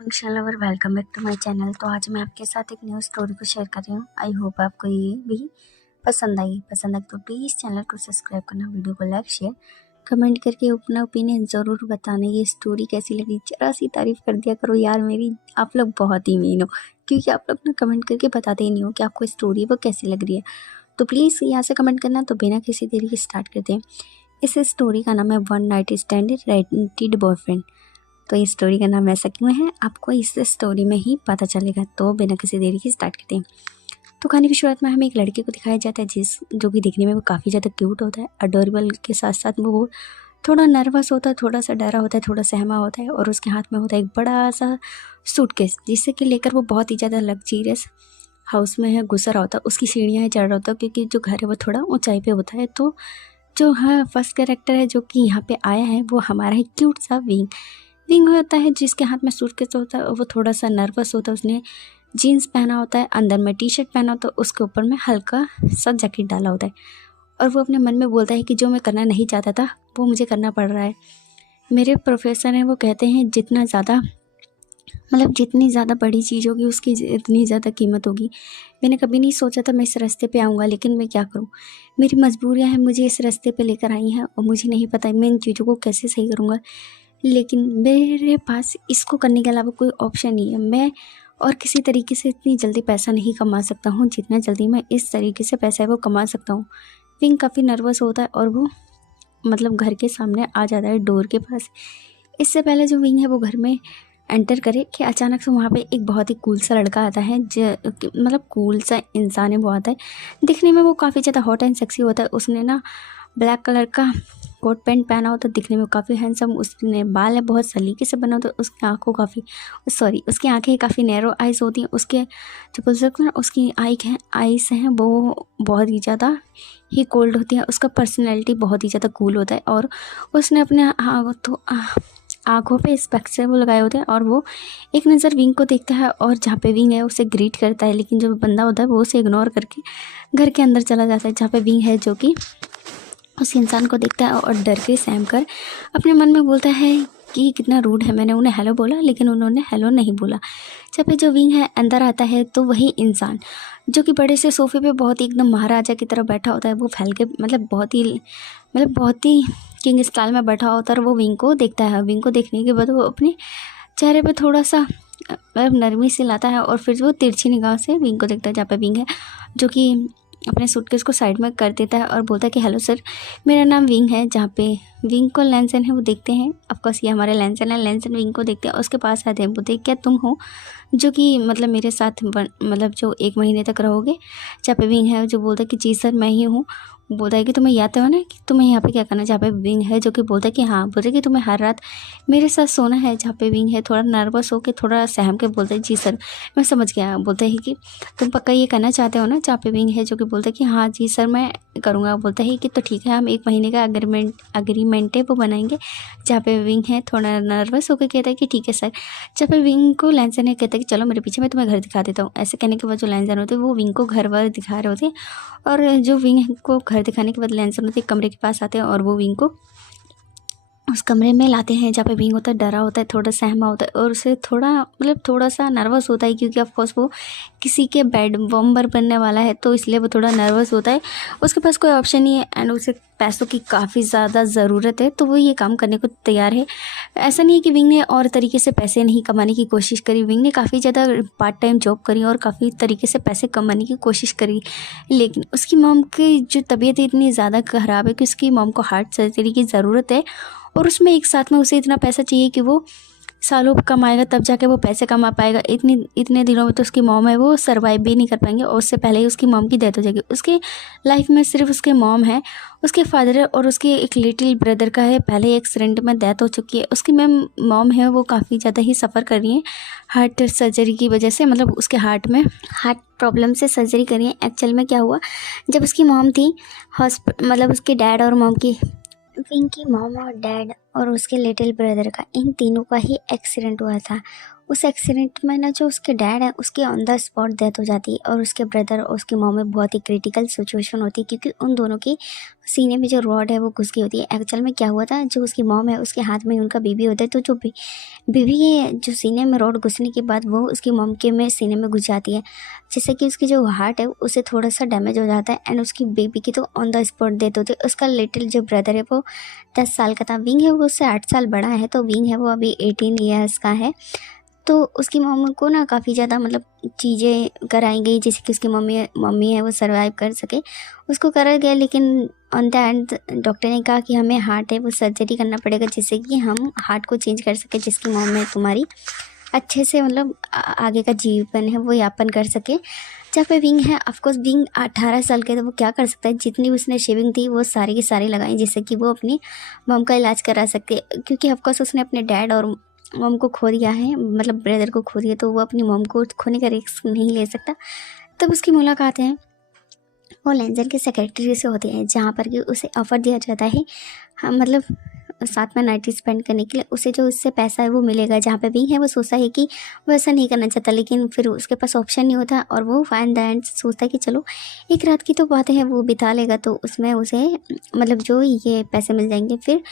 Function lover welcome back to my channel. तो आज मैं आपके साथ एक न्यू स्टोरी को शेयर कर रही हूँ। आई होप आपको ये भी पसंद आई तो प्लीज़ चैनल को सब्सक्राइब करना, वीडियो को लाइक शेयर कमेंट करके अपना ओपिनियन ज़रूर बताना। ये स्टोरी कैसी लगी, जरा सी तारीफ़ कर दिया करो यार मेरी। आप लोग बहुत ही मीन हो, क्योंकि आप लोग ना कमेंट करके बताते ही नहीं हो कि आपको स्टोरी वो कैसी लग रही है। तो प्लीज़ यहाँ से कमेंट करना। तो बिना किसी देरी के स्टार्ट करते हैं। इस स्टोरी का नाम है one night stand rented boyfriend. तो इस स्टोरी का नाम ऐसा क्यों है, आपको इस स्टोरी में ही पता चलेगा। तो बिना किसी देरी के स्टार्ट करते हैं। तो कहानी की शुरुआत में हमें एक लड़के को दिखाया जाता है जो कि दिखने में वो काफ़ी ज़्यादा क्यूट होता है। अडोरेबल के साथ साथ वो थोड़ा नर्वस होता है, थोड़ा सा डरा होता है, थोड़ा सहमा होता है। और उसके हाथ में होता है एक बड़ा सा सूटकेस, जिससे कि लेकर वो बहुत ही ज़्यादा लग्जरियस हाउस में है घुस रहा होता है। उसकी सीढ़ियाँ है चढ़ रहा होता है, क्योंकि जो घर है वो थोड़ा ऊंचाई पे होता है। तो जो फर्स्ट कैरेक्टर है जो कि यहाँ पे आया है वो हमारा है क्यूट सा विंग विंग होता है, जिसके हाथ में सूटकेस होता है और वो थोड़ा सा नर्वस होता है। उसने जीन्स पहना होता है, अंदर में टी शर्ट पहना होता है, उसके ऊपर में हल्का सा जैकेट डाला होता है। और वो अपने मन में बोलता है कि जो मैं करना नहीं चाहता था वो मुझे करना पड़ रहा है। मेरे प्रोफेसर हैं, वो कहते हैं जितनी ज़्यादा बड़ी चीज़ होगी उसकी इतनी ज़्यादा कीमत होगी। मैंने कभी नहीं सोचा था मैं इस रास्ते पे आऊँगा, लेकिन मैं क्या करूँ, मेरी मजबूरियाँ हैं मुझे इस रास्ते पे लेकर आई हैं और मुझे नहीं पता मैं इन चीज़ों को कैसे सही करूँगा। लेकिन मेरे पास इसको करने के अलावा कोई ऑप्शन नहीं है। मैं और किसी तरीके से इतनी जल्दी पैसा नहीं कमा सकता हूँ जितना जल्दी मैं इस तरीके से पैसा है वो कमा सकता हूँ। विंग काफ़ी नर्वस होता है और वो घर के सामने आ जाता है डोर के पास। इससे पहले जो विंग है वो घर में एंटर करे कि अचानक से वहाँ पे एक बहुत ही कूल सा लड़का आता है। कूल सा इंसान है वो आता है। दिखने में वो काफ़ी ज़्यादा हॉट एंड सेक्सी होता है। उसने ना ब्लैक कलर का कोट पैंट पहना होता है, दिखने में काफ़ी हैंडसम। उसने बाल है बहुत सलीके से बना होता है। उसकी आंखें काफ़ी नैरो आइज़ होती हैं। उसके जो बोल सकते हैं ना, उसकी आइज़ हैं वो बहुत ही ज़्यादा ही कोल्ड होती हैं। उसका पर्सनैलिटी बहुत ही ज़्यादा कूल होता है और उसने अपने आँखों पे स्पेक्स वो लगाए होते हैं। और वो एक नज़र विंग को देखता है और जहाँ पे विंग है उसे ग्रीट करता है, लेकिन जो बंदा होता है वो उसे इग्नोर करके घर के अंदर चला जाता है, जहाँ पे विंग है जो कि उस इंसान को देखता है और डर के सहम कर अपने मन में बोलता है कि कितना रूड है, मैंने उन्हें हेलो बोला लेकिन उन्होंने हेलो नहीं बोला। जब जो विंग है अंदर आता है तो वही इंसान जो कि बड़े से सोफे पे बहुत ही एकदम महाराजा की तरह बैठा होता है, वो फैल के बहुत ही किंग स्टाइल में बैठा होता है। और वो विंग को देखता है। विंग को देखने के बाद वो अपने चेहरे पे थोड़ा सा नरमी से लाता है और फिर वो तिरछी निगाह से विंग को देखता है, जहाँ पे विंग है जो कि अपने सूटकेस को साइड में कर देता है और बोलता है कि हेलो सर, मेरा नाम विंग है। जहाँ पे विंग को लैंसन है वो देखते हैं। ऑफकोर्स ये हमारे लैंसन है। लैंसन विंग को देखते हैं, उसके पास आते हैं, बोलते हैं क्या तुम हो जो कि मेरे साथ जो 1 महीने तक रहोगे। जहाँ पे विंग है जो बोलता है कि जी सर मैं ही हूँ। बोलता है कि तुम्हें याद है ना कि तुम्हें यहाँ पे क्या करना है। जहाँ पे विंग है जो कि बोलता है कि हाँ, बोलता है कि तुम्हें हर रात मेरे साथ सोना है। जहाँ पे विंग है थोड़ा नर्वस हो के थोड़ा सहम के बोलता है जी सर मैं समझ गया। बोलता है कि तुम पक्का ये करना चाहते हो ना। जहाँ पे विंग है जो कि बोलता है कि हाँ जी सर मैं करूँगा। बोलता है कि तो ठीक है, हम 1 महीने का अग्रीमेंट है वो बनाएंगे। जहाँ पे विंग है थोड़ा नर्वस होकर कहता है कि ठीक है सर। जहाँ पे विंग को लैंसन है कहता है कि चलो मेरे पीछे, मैं तुम्हें घर दिखा देता हूँ। ऐसे कहने के बाद जो लैंसन होते हैं वो विंग को घर वर दिखा रहे होते हैं। और जो विंग को घर दिखाने के बाद लैंसन होते कमरे के पास आते हैं और वो विंग को उस कमरे में लाते हैं जहाँ पे विंग होता है डरा होता है, थोड़ा सहमा होता है और उसे थोड़ा सा नर्वस होता है, क्योंकि ऑफकोर्स वो किसी के बेड बम्बर बनने वाला है, तो इसलिए वो थोड़ा नर्वस होता है। उसके पास कोई ऑप्शन नहीं है एंड उसे पैसों की काफ़ी ज़्यादा ज़रूरत है, तो वो ये काम करने को तैयार है। ऐसा नहीं है कि विंग ने और तरीके से पैसे नहीं कमाने की कोशिश करी। विंग ने काफ़ी ज़्यादा पार्ट टाइम जॉब करी और काफ़ी तरीके से पैसे कमाने की कोशिश करी, लेकिन उसकी मॉम की जो तबीयत इतनी ज़्यादा ख़राब है कि उसकी मॉम को हार्ट सर्जरी की ज़रूरत है। और उसमें एक साथ में उसे इतना पैसा चाहिए कि वो सालों कमाएगा तब जाके वो पैसे कमा पाएगा। इतने दिनों में तो उसकी मॉम है वो सर्वाइव भी नहीं कर पाएंगे और उससे पहले ही उसकी मॉम की डेथ हो जाएगी। उसके लाइफ में सिर्फ उसके मॉम है, उसके फादर और उसके एक लिटिल ब्रदर का है पहले एक्सीडेंट में डेथ हो चुकी है। उसकी मॉम है वो काफ़ी ज़्यादा ही सफ़र कर रही है हार्ट सर्जरी की वजह से, उसके हार्ट में हार्ट प्रॉब्लम से सर्जरी करी है। एक्चुअल में क्या हुआ, जब उसकी मॉम थी उसके डैड और मॉम की विंग की मॉम और डैड और उसके लिटिल ब्रदर का, इन तीनों का ही एक्सीडेंट हुआ था। उस एक्सीडेंट में ना जो उसके डैड है उसकी ऑन द स्पॉट डेथ हो जाती है और उसके ब्रदर और उसकी मॉम में बहुत ही क्रिटिकल सिचुएशन होती है, क्योंकि उन दोनों की सीने में जो रॉड है वो घुस गई होती है। एक्चुअल में क्या हुआ था, जो उसकी मॉम है उसके हाथ में उनका बेबी होता है, तो जो बेबी के जो सीने में रॉड घुसने के बाद वो उसकी मॉम के में सीने में घुस जाती है, जिससे कि उसकी जो हार्ट है उसे थोड़ा सा डैमेज हो जाता है एंड उसकी बेबी की तो ऑन द स्पॉट डेथ होती है। उसका लिटिल जो ब्रदर है वो 10 साल का था, विंग है वो उससे 8 साल बड़ा है, तो विंग है वो अभी 18 ईयर्स का है। तो उसकी मम्मी को ना काफ़ी ज़्यादा मतलब चीज़ें कराई गई जिससे कि उसकी मम्मी मम्मी है वो सर्वाइव कर सके, उसको करा गया। लेकिन ऑन द एंड डॉक्टर ने कहा कि हमें हार्ट है वो सर्जरी करना पड़ेगा जिससे कि हम हार्ट को चेंज कर सके, जिसकी मॉम है तुम्हारी अच्छे से मतलब आगे का जीवन है वो यापन कर सके। जहाँ पे विंग है, ऑफकोर्स विंग 18 साल के, तो वो क्या कर सकता है, जितनी उसने शेविंग थी वो सारी की सारी लगाई जिससे कि वो अपनी मॉम का इलाज करा सके, क्योंकि ऑफकोर्स उसने अपने डैड और मॉम को खो दिया है, मतलब ब्रदर को खो दिया, तो वो अपनी मॉम को खोने का रिस्क नहीं ले सकता। तब उसकी मुलाकात है वो लेंजर के सेक्रेटरी से होती है, जहाँ पर कि उसे ऑफ़र दिया जाता है, हाँ मतलब साथ में नाइट स्पेंड करने के लिए उसे जो उससे पैसा है वो मिलेगा। जहाँ पे भी है वो सोचता है कि वो ऐसा नहीं करना चाहता, लेकिन फिर उसके पास ऑप्शन नहीं होता और वो फाइन द एंड सोचता है कि चलो एक रात की तो बात है वो बिता लेगा, तो उसमें उसे मतलब जो ये पैसे मिल जाएंगे। फिर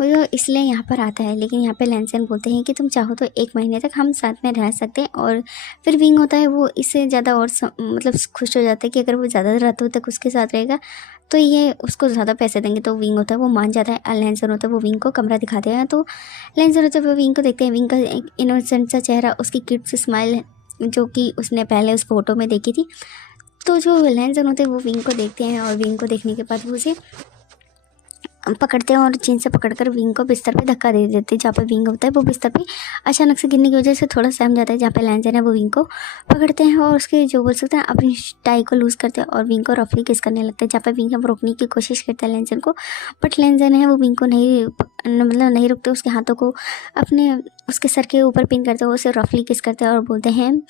वो इसलिए यहाँ पर आता है, लेकिन यहाँ पे लैंसन बोलते हैं कि तुम चाहो तो 1 महीने तक हम साथ में रह सकते हैं। और फिर विंग होता है वो इससे ज़्यादा और मतलब खुश हो जाता है कि अगर वो ज़्यादा रातों तक उसके साथ रहेगा तो ये उसको ज़्यादा पैसे देंगे। तो विंग होता है वो मान जाता है और लैंसन होता है वो विंग को कमरा दिखाते हैं। तो लैंसन होता है वो विंग को देखते हैं, विंग का एक इनोसेंट सा चेहरा, उसकी क्यूट सी स्माइल जो कि उसने पहले उस फोटो में देखी थी। तो जो लैंसन होते हैं वो विंग को देखते हैं और विंग को देखने के बाद वो उसे पकड़ते हैं और चीन से पकड़कर विंग को बिस्तर पे धक्का दे देते हैं। जहाँ पे विंग होता है वो बिस्तर पे अचानक से गिरने की वजह से थोड़ा सहम जाता है। जहाँ पे लैंजन है वो विंग को पकड़ते हैं और उसके जो बोल सकते हैं अपनी टाई को लूज़ करते हैं और विंग को रफली किस करने लगते हैं। जहाँ पे विंग है वो रोकने की कोशिश करता है लैंजन को, बट लैंजन है वो विंग को मतलब नहीं रुकते, उसके हाथों को अपने उसके सर के ऊपर पिन करते हैं, उसे रफली किस करते हैं और बोलते हैं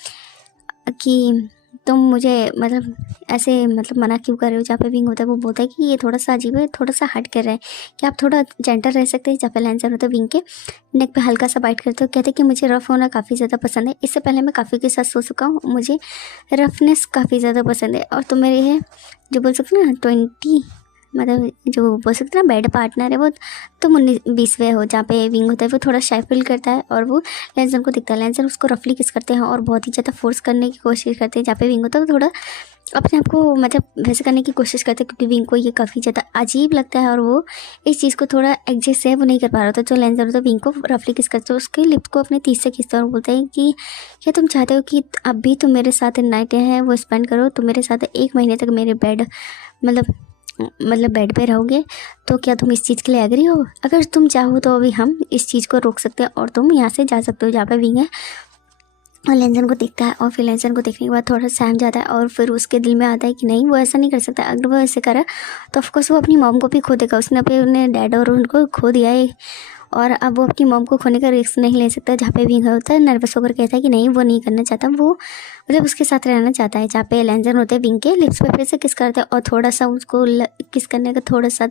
कि तुम मुझे मतलब ऐसे मतलब मना क्यों कर रहे हो। जहाँ पे विंग होता है वो बोलता है कि ये थोड़ा सा अजीब है, थोड़ा सा हट कर रहा है, कि आप थोड़ा जेंटल रह सकते हैं। जहाँ पे लैंसर होता है विंग के नेक पे हल्का सा बाइट करते हो, कहते हैं कि मुझे रफ़ होना काफ़ी ज़्यादा पसंद है, इससे पहले मैं काफ़ी के साथ सो चुका हूँ, मुझे रफनेस काफ़ी ज़्यादा पसंद है। और तुम मेरे है जो बोल सकते ना 20 मतलब जो बोल सकते ना बेड पार्टनर है वो तुम 19-20वें हो। जहाँ पे विंग होता है वो थोड़ा शाय फील करता है और वो लैंसन को दिखता है, लैंसन उसको रफली किस करते हैं और बहुत ही ज़्यादा फोर्स करने की कोशिश करते हैं। जहाँ पे विंग होता है वो थोड़ा अपने आप को मतलब वैसे करने की कोशिश करते हैं, क्योंकि विंग को ये काफ़ी ज़्यादा अजीब लगता है और वो इस चीज़ को थोड़ा एडजस्ट है वो नहीं कर पा रहा था। जो लैंसर होता है विंग को रफली किस करते हैं, उसके लिप्स को अपने तीस से खींचते हैं और बोलते हैं कि क्या तुम चाहते हो कि अब भी तुम मेरे साथ नाइट है वो स्पेंड करो, तुम मेरे साथ 1 महीने तक मेरे बेड मतलब बेड पे रहोगे, तो क्या तुम इस चीज़ के लिए एग्री हो। अगर तुम चाहो तो अभी हम इस चीज़ को रोक सकते हैं और तुम यहाँ से जा सकते हो। जहाँ पे विंग है और लैंसन को देखता है और फिर लैंसन को देखने के बाद थोड़ा सहम जाता है और फिर उसके दिल में आता है कि नहीं वो ऐसा नहीं कर सकता। अगर वो ऐसे करा तो ऑफकोर्स वो अपनी मॉम को भी खो देगा, उसने अपने डैड और उनको खो दिया है और अब वो अपनी मॉम को खोने का रिस्क नहीं ले सकता। जहाँ पे विंग होता है नर्वस होकर कहता है कि नहीं वो नहीं करना चाहता, वो मतलब उसके साथ रहना चाहता है। जहाँ पे लैंसन होते हैं विंग के लिप्स पे फिर से किस करते हैं और थोड़ा सा उसको किस करने का थोड़ा सा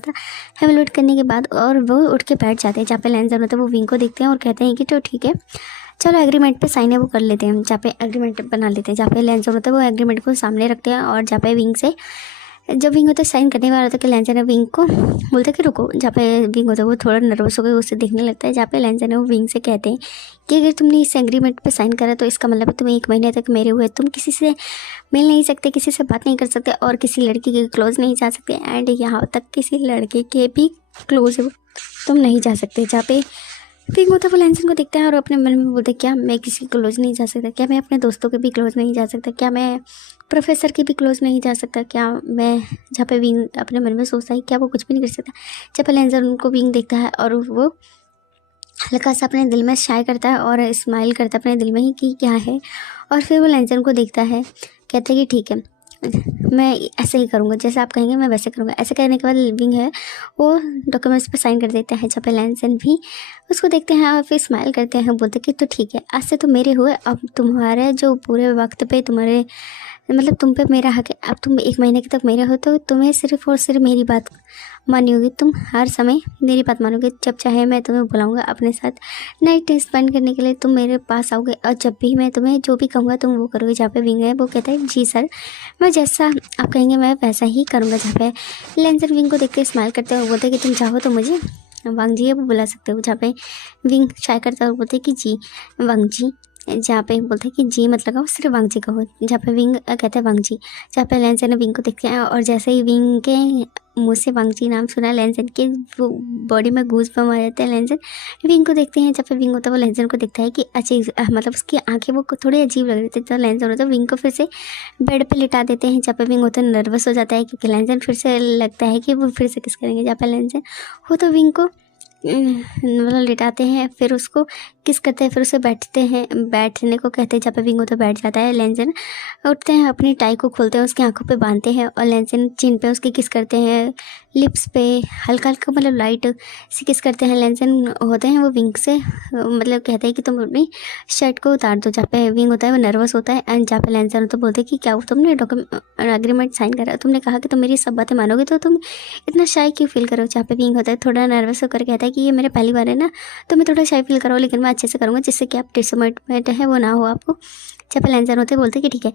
हेवलवेट करने के बाद और वो उठ के बैठ जाते हैं। जहाँ पे लैंसन होते हैं वो विंग को देखते हैं और कहते हैं कि तो ठीक है चलो एग्रीमेंट पे साइन है वो कर लेते हैं। जहाँ पे एग्रीमेंट बना लेते हैं, जहाँ पे लैंसन होता है वो एग्रीमेंट को सामने रखते हैं और जहाँ पे विंग से जब विंग होता है साइन करने वाला था कि लैंसन ने विंग को बोलते कि रुको। जहाँ पे विंग होता है वो थोड़ा नर्वस होकर उससे देखने लगता है। जहाँ पे लैंसन है वो विंग से कहते हैं कि अगर तुमने इस एग्रीमेंट पे साइन करा तो इसका मतलब तुम 1 महीने तक मेरे हुए, तुम किसी से मिल नहीं सकते, किसी से बात नहीं कर सकते और किसी लड़की के क्लोज नहीं जा सकते एंड यहाँ तक किसी लड़के के भी क्लोज तुम नहीं जा सकते। जहाँ पे विंग होता है वो लैंसन को देखता है और अपने मन में बोलते क्या मैं किसी के क्लोज नहीं जा सकता, क्या मैं अपने दोस्तों के भी क्लोज नहीं जा सकता, क्या मैं प्रोफेसर के भी क्लोज नहीं जा सकता, क्या मैं। जहाँ पे विंग अपने मन में सोचता है क्या वो कुछ भी नहीं कर सकता। जब पे लैंसन उनको विंग देखता है और वो हल्का सा अपने दिल में शाय करता है और स्माइल करता है अपने दिल में ही कि क्या है, और फिर वो लैंसन को देखता है, कहता है कि ठीक है मैं ऐसे ही करूँगा, जैसे आप कहेंगे मैं वैसे करूँगा। ऐसे कहने के बाद विंग है वो डॉक्यूमेंट्स पे साइन कर देता है। जहाँ पे लैंसन भी उसको देखते हैं और फिर स्माइल करते हैं, बोलते कि तो ठीक है आज से तो मेरे हुए, अब तुम्हारे जो पूरे वक्त पे तुम्हारे मतलब तुम पे मेरा हक है, अब तुम 1 महीने के तक मेरे हो तो तुम्हें सिर्फ और सिर्फ मेरी बात मानी होगी, तुम हर समय मेरी बात मानोगे। जब चाहे मैं तुम्हें बुलाऊंगा अपने साथ नाइट स्पेंड करने के लिए, तुम मेरे पास आओगे और जब भी मैं तुम्हें जो भी कहूँगा तुम वो करोगे। जहाँ पे विंग है वो कहता है जी सर, मैं जैसा आप कहेंगे मैं वैसा ही करूँगा। जहाँ पे लेंसर विंग को देख के स्माइल करते हैं और बोलते हैं कि तुम चाहो तो मुझे वांग जी है वो बुला सकते हो। जहाँ पे विंग शाय करता है और बोलते हैं कि जी वांग जी। जहाँ पे बोलते हैं कि जी मत लगाओ, सिर्फ वांग जी कहो। जहाँ पे विंग कहते हैं वांग जी। जहाँ पे लेंसर ने विंग को देखते हैं और जैसे ही विंग के मुँह से वांग जी नाम सुना, लेंसर के वो बॉडी में गूज बम आ जाते हैं। लेंसर विंग को देखते हैं। जब पे विंग होता है वो लेंसर को देखता है कि अजीब, मतलब उसकी आंखें वो थोड़ी अजीब लग रही थी। तो लेंसर होता है विंग को फिर से बेड पे लिटा देते हैं। जहाँ पे विंग होता है नर्वस हो जाता है क्योंकि लेंसर फिर से लगता है कि वो फिर से किस करेंगे। जहाँ पे लेंसर हो तो विंग को मतलब लिटाते हैं, फिर उसको किस करते हैं, फिर उसे बैठने को कहते हैं। जब पे विंग होता बैठ जाता है। लेंसन उठते हैं, अपनी टाई को खोलते हैं, उसकी आंखों पे बांधते हैं और लेंसन चिन पे उसकी किस करते हैं, लिप्स पे हल्का हल्का मतलब लाइट से किस करते हैं। लेंसन होते हैं वो विंग से मतलब कहते हैं कि तुम अपनी शर्ट को उतार दो। जहाँ पे विंग होता है वो नर्वस होता है एंड जहाँ पे लेंसन होता है बोलते हैं कि क्या तुमने एग्रीमेंट साइन करा, तुमने कहा कि तुम मेरी सब बातें मानोगे, तो तुम इतना शाय क्यों फील करो। जहाँ पे विंग होता है थोड़ा नर्वस होकर कहता है कि ये मेरे पहली बार है ना, तो मैं थोड़ा शाय फील करो, लेकिन मैं अच्छे से करूँगा जिससे कि आप डिसअपॉइंटमेंट है वो ना हो आपको। जब पे लेंसर होते बोलते कि ठीक है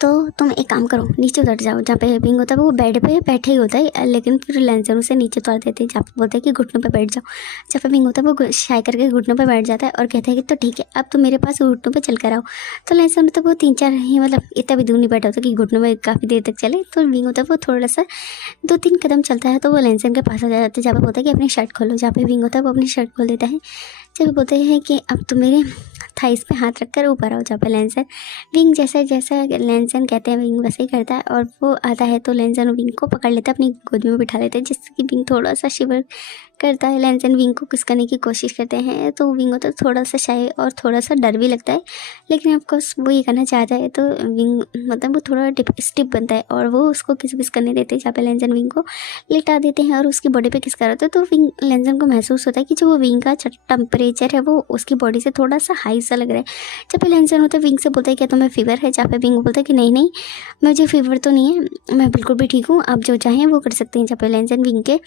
तो तुम एक काम करो, नीचे उतर जाओ। जहाँ पे विंग होता है वो बेड पे बैठे ही होता है, लेकिन फिर लेंसर उसे नीचे उतार देते हैं। जहाँ पे बोलते हैं कि घुटनों पे बैठ जाओ। जहाँ पे विंग होता है वो शाय करके घुटनों पे बैठ जाता है और कहता है कि तो ठीक है अब तो मेरे पास घुटनों पे चल कर आओ। तो लेंसर होता है वो 3-4 ही मतलब इतना भी दूर नहीं बैठा होता कि घुटनों में काफ़ी देर तक चले। तो विंग होता है वो थोड़ा सा 2-3 कदम चलता है तो वो लेंसर के पास आ जाता है। जहाँ पे बोलता है कि अपनी शर्ट खोलो। जहाँ पे विंग होता है वो अपनी शर्ट खोल देता है। जब बोलते हैं कि अब तो मेरे थाइस पे हाथ रखकर ऊपर आओ। जहाँ पे लेंसर विंग जैसा जैसा लेंसन कहते हैं विंग वैसे ही करता है और वो आता है तो लेंसन विंग को पकड़ लेता है, अपनी गोद में बिठा लेता है, जिससे कि विंग थोड़ा सा शिवर करता है। लेंसन विंग को किस करने की कोशिश करते हैं तो विंग होता है थोड़ा सा शाय और थोड़ा सा डर भी लगता है, लेकिन ऑफकोर्स वो ये करना चाहता है तो विंग मतलब वो थोड़ा स्टिप बनता है और वो उसको किस करने देते हैं। जहाँ पे लेंसन विंग को लिटा देते हैं और उसकी बॉडी पे किस कर होता है तो विंग लेंसन को महसूस होता है कि जो वो विंग का टेम्परेचर है वो उसकी बॉडी से थोड़ा सा हाई सा लग रहा है। जब पे लेंसन होता है विंग से बोलता है क्या तुम्हें फीवर है। जहाँ पे विंग बोलता है कि नहीं नहीं मुझे फीवर तो नहीं है, मैं बिल्कुल भी ठीक हूँ, आप जो चाहें वो कर सकते हैं। जहाँ पे लेंसन विंग के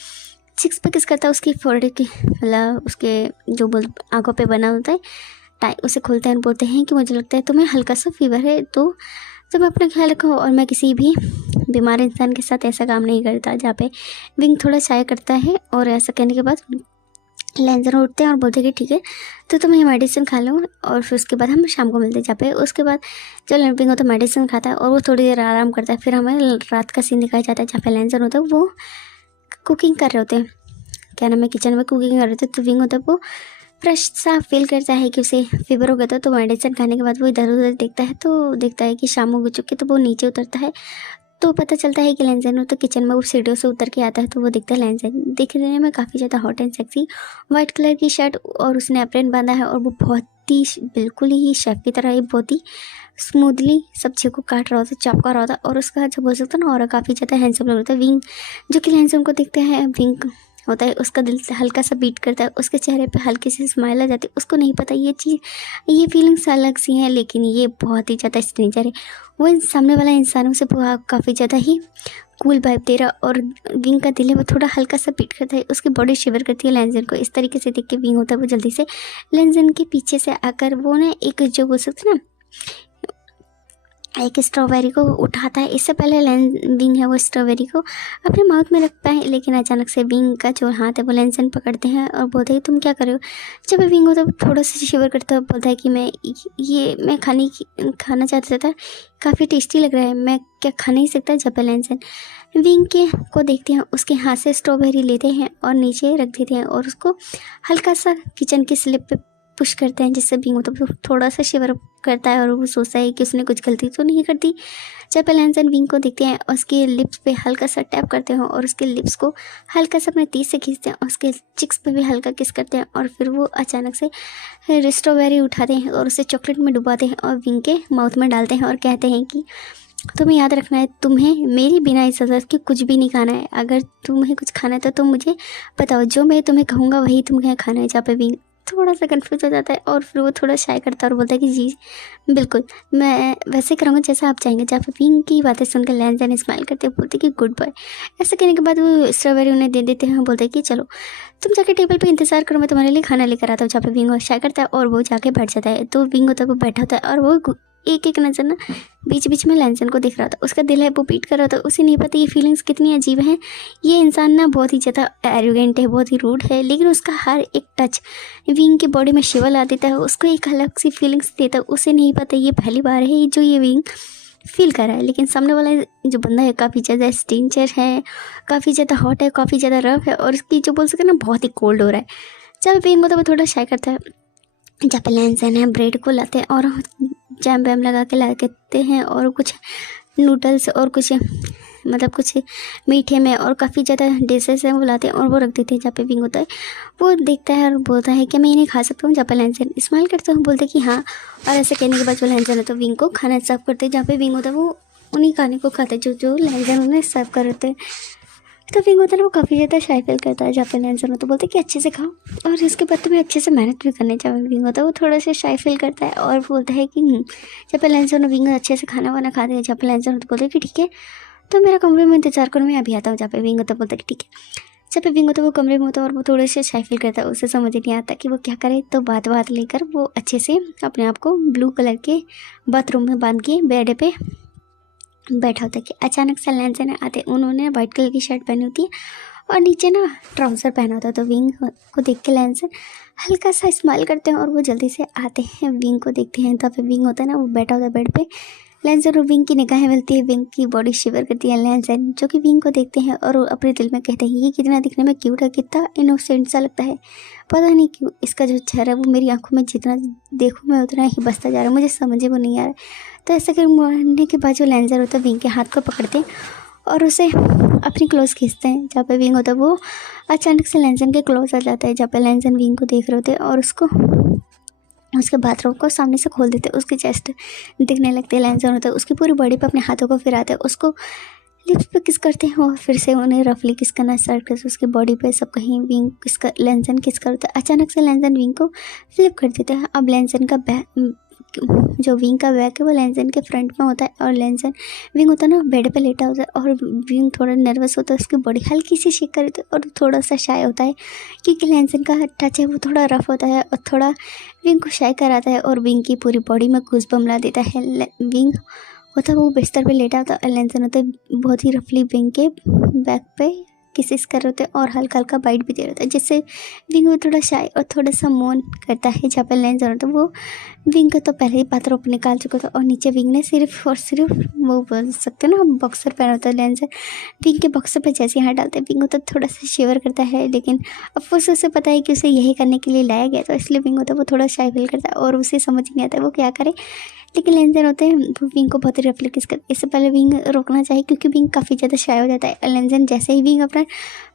चिक्स पे किस करता है, उसकी फोrehead की मतलब उसके जो आंखों पे बना होता है टाई, उसे खोलते हैं और बोलते हैं कि मुझे लगता है तुम्हें हल्का सा फीवर है, तो तुम अपना ख्याल रखो और मैं किसी भी बीमार इंसान के साथ ऐसा काम नहीं करता। जहाँ पे विंग थोड़ा शाय करता है और ऐसा कहने के बाद लेंसर उठते हैं और बोलते हैं कि ठीक है तो तुम ये मेडिसिन खा लो और फिर उसके बाद हम शाम को मिलते हैं। जहाँ पे उसके बाद जो विंग होता है मेडिसिन खाता है और वो थोड़ी देर आराम करता है। फिर हमें रात का सीन दिखाया जाता है जहाँ पे लेंसर होता है वो कुकिंग कर रहे होते हैं, क्या नाम है, किचन में कुकिंग कर रहे होते हैं। तो विंग होता है वो फ्रेश सा फील करता है कि उसे फीवर हो गया था। तो मेडिसिन खाने के बाद वो इधर उधर देखता है तो देखता है कि शाम हो चुकी है। तो वो नीचे उतरता है तो पता चलता है कि लेंसन हो तो किचन में वो सीढ़ियों से उतर के आता है। तो वो दिखता है लेंसन दिखने में काफ़ी ज़्यादा hot and sexy, white colour की शर्ट और उसने अप्रैन बांधा है और वो बहुत ही बिल्कुल ही शेफ की तरह ही बहुत ही स्मूथली सब्जियों को काट रहा होता है, चॉप कर रहा होता है और उसका जो बोल सकता है ना और काफ़ी ज़्यादा हैंडसम लग रहा है। विंग जो कि लेंसन को देखते हैं, विंग होता है उसका दिल से हल्का सा बीट करता है, उसके चेहरे पे हल्की सी स्माइल आ जाती है। उसको नहीं पता ये चीज़ ये फीलिंग्स अलग सी हैं, लेकिन ये बहुत ही ज़्यादा स्ट्रेंजर है। वो सामने वाला इंसानों से काफ़ी ज़्यादा ही कूल वाइब दे रहा और विंग का दिल है वो थोड़ा हल्का सा बीट करता है, उसकी बॉडी शिवर करती है लेंसन को। इस तरीके से देख के विंग होता है वो जल्दी से लेंसन के पीछे से आकर वो ना एक जो बोल सकते ना एक स्ट्रॉबेरी को उठाता है। इससे पहले विंग है वो स्ट्रॉबेरी को अपने माउथ में रखता है, लेकिन अचानक से विंग का जो हाथ है वो लेंसन पकड़ते हैं और बोलते हैं तुम क्या कर रहे हो। जब विंग होता है थोड़ा सा शिवर करता है, बोलता है कि मैं खाना चाहता था, काफ़ी टेस्टी लग रहा है, मैं क्या खा नहीं सकता। जब लेंसन विंग के को देखते हैं उसके हाथ से स्ट्रॉबेरी लेते हैं और नीचे रख देते हैं और उसको हल्का सा किचन की स्लिप पे पुश करते हैं, जिससे विंग होता है थोड़ा सा शिवर करता है और वो सोचता है कि उसने कुछ गलती तो नहीं कर दी। जब लेंसन विंग को देखते हैं उसके लिप्स पे हल्का सा टैप करते हैं और उसके लिप्स को हल्का सा अपने तीर से खींचते हैं, उसके चिक्स पे भी हल्का किस करते हैं और फिर वो अचानक से स्ट्रॉबेरी उठाते हैं और उसे चॉकलेट में डुबाते हैं और विंग के माउथ में डालते हैं और कहते हैं कि तुम्हें याद रखना है, तुम्हें मेरी बिना इजाज़त के कुछ भी नहीं खाना है। अगर तुम्हें कुछ खाना है तो तुम मुझे बताओ, जो मैं तुम्हें कहूँगा वही तुम्हें खाना है। जहाँ पे विंग थोड़ा सा कंफ्यूज हो जाता है और फिर वो थोड़ा शाय करता है और बोलता है कि जी बिल्कुल, मैं वैसे करूँगा जैसा आप चाहेंगे। जहाँ पे विंग की बातें सुनकर लैंसन स्माइल करते हुए बोलते कि गुड बॉय। ऐसा कहने के बाद वो स्ट्रॉबेरी उन्हें दे देते हैं, बोलते कि चलो तुम जाके टेबल पे इंतजार करो, मैं तुम्हारे लिए खाना लेकर आता हूँ। जहाँ पे विंग शाय करता है और वो जाके बैठ जाता है। तो विंग होता है वो बैठा होता है और वो एक एक नज़र ना बीच बीच में लैंसन को दिख रहा था। उसका दिल है वो बीट कर रहा था, उसे नहीं पता ये फीलिंग्स कितनी अजीब हैं। ये इंसान ना बहुत ही ज़्यादा एरोगेंट है, बहुत ही रूड है, लेकिन उसका हर एक टच विंग की बॉडी में शिवर ला देता है, उसको एक अलग सी फीलिंग्स देता है। उसे नहीं पता ये पहली बार है जो ये विंग फील कर रहा है। लेकिन सामने वाला जो बंदा है काफ़ी ज़्यादा स्ट्रेंजर है, काफ़ी ज़्यादा हॉट है, काफ़ी ज़्यादा रफ है और उसकी जो बोल सकते हैं ना बहुत ही कोल्ड हो रहा है। जब विंग मतलब वो थोड़ा शाय करता है, जहाँ पे लैंसन है ब्रेड को लाते हैं और जैम वैम लगा के ला देते हैं और कुछ नूडल्स और कुछ मतलब कुछ मीठे में और काफ़ी ज़्यादा डिशेस हैं वो लाते हैं और वो रख देते हैं। जहाँ पे विंग होता है वो देखता है और बोलता है कि मैं इन्हें खा सकता हूँ। जहाँ पे लैंसन स्माइल करता हूँ, बोलते कि हाँ। और ऐसे कहने के बाद जो लैंसन है तो विंग को खाना सर्व करते हैं। जहाँ पे विंग होता है वो उन्हीं खाने को खाते हैं जो लैंसन उन्हें सर्व कर रहे थे। तो विंग होता है वो काफ़ी ज़्यादा शाय फील करता है। जहाँ पे लैंसन होता है बोलते कि अच्छे से खाओ और इसके बाद तुम्हें अच्छे से मेहनत भी करनी चाहिए। विंग होता है वो थोड़ा सा शाय फील करता है और बोलता है कि जहाँ पे लैंसन और विंग अच्छे से खाना वाना खाते हैं। जहाँ पे लैंसन होता बोलते कि ठीक है तो मेरा कमरे में इंतजार करो, मैं अभी आता हूँ। जहाँ पे विंग होता बोलता कि ठीक है। जब पे विंग होता वो कमरे में होता है और वो थोड़े से शाय फील करता है, उसे समझ नहीं आता कि वो क्या करे। तो बात लेकर वो अच्छे से अपने आप को ब्लू कलर के बाथरूम में बांध के बेड पे बैठा होता है कि अचानक से लैंसन आते। उन्होंने वाइट कलर की शर्ट पहनी होती है और नीचे ना ट्राउज़र पहना होता है। तो विंग को देख के लैंसन हल्का सा स्माइल करते हैं और वो जल्दी से आते हैं, विंग को देखते हैं। तो फिर विंग होता है ना वो बैठा होता है बेड पे। लैंसन और विंग की निगाहें मिलती है, विंग की बॉडी शिवर करती है। लैंसन जो कि विंग को देखते हैं और वो अपने दिल में कहते हैं ये कितना दिखने में क्यूट है, कितना इनोसेंट सा लगता है। पता नहीं क्यों इसका जो चेहरा है वो मेरी आंखों में जितना देखूँ मैं उतना ही बसता जा रहा है, मुझे समझ में नहीं आ रहा। तो ऐसा करने के बाद जो लैंसन होता है विंग के हाथ को पकड़ते हैं और उसे अपनी क्लोज खींचते हैं। जहाँ पे विंग होता है वो अचानक से लैंसन के क्लोज आ जाता है। जहाँ पे लैंसन विंग को देख रहे होते हैं और उसके बाथरूम को सामने से खोल देते हैं। उसकी चेस्ट दिखने लगते हैं। लैंसन होता है उसकी पूरी बॉडी पे अपने हाथों को फिराते हैं, उसको लिप्स पे किस करते हैं और फिर से उन्हें रफली किस करना स्टार्ट करते उसकी बॉडी पे सब कहीं। विंग किस कर लैंसन किस करता है। अचानक से लैंसन विंग को फ्लिप कर देते हैं। अब लैंसन का जो विंग का बैक है वो लैंसन के फ्रंट में होता है और लैंसन विंग होता है ना बेड पे लेटा होता है और विंग थोड़ा नर्वस होता है, उसकी बॉडी हल्की सी शेक कर देती है और थोड़ा सा शाय होता है क्योंकि लैंसन का टच है वो थोड़ा रफ होता है और थोड़ा विंग को शाय कराता है और विंग की पूरी बॉडी में गूज़बम्स ला देता है। विंग होता है वो बिस्तर पे लेटा होता है और लैंसन होता है बहुत ही रफली विंग के बैक पे किसिस कर रहे होते हैं और हल्का हल्का बाइट भी दे रहा होता है, जिससे विंग वो थोड़ा शाय और थोड़ा सा मौन करता है। जहाँ पर लैंसन होता है वो विंग का तो पहले ही पात्र ऊपर निकाल चुका था और नीचे विंग ने सिर्फ और सिर्फ वो बोल सकते हैं ना बॉक्सर पहना होता है। लैंसन विंग के बॉक्सर पर जैसे हाथ डालते हैं विंग होता है थोड़ा सा शिवर करता है, लेकिन अब उसे पता है कि उसे यही करने के लिए लाया गया, तो इसलिए विंग होता है वो थोड़ा शाय फील करता है और उसे समझ नहीं आता वो क्या करे। लेकिन लैंसन होते हैं वो विंग को बहुत ही रफली किस कर, इससे पहले विंग रोकना चाहिए क्योंकि विंग काफ़ी ज़्यादा शाय हो जाता है। लैंसन जैसे ही विंग अपना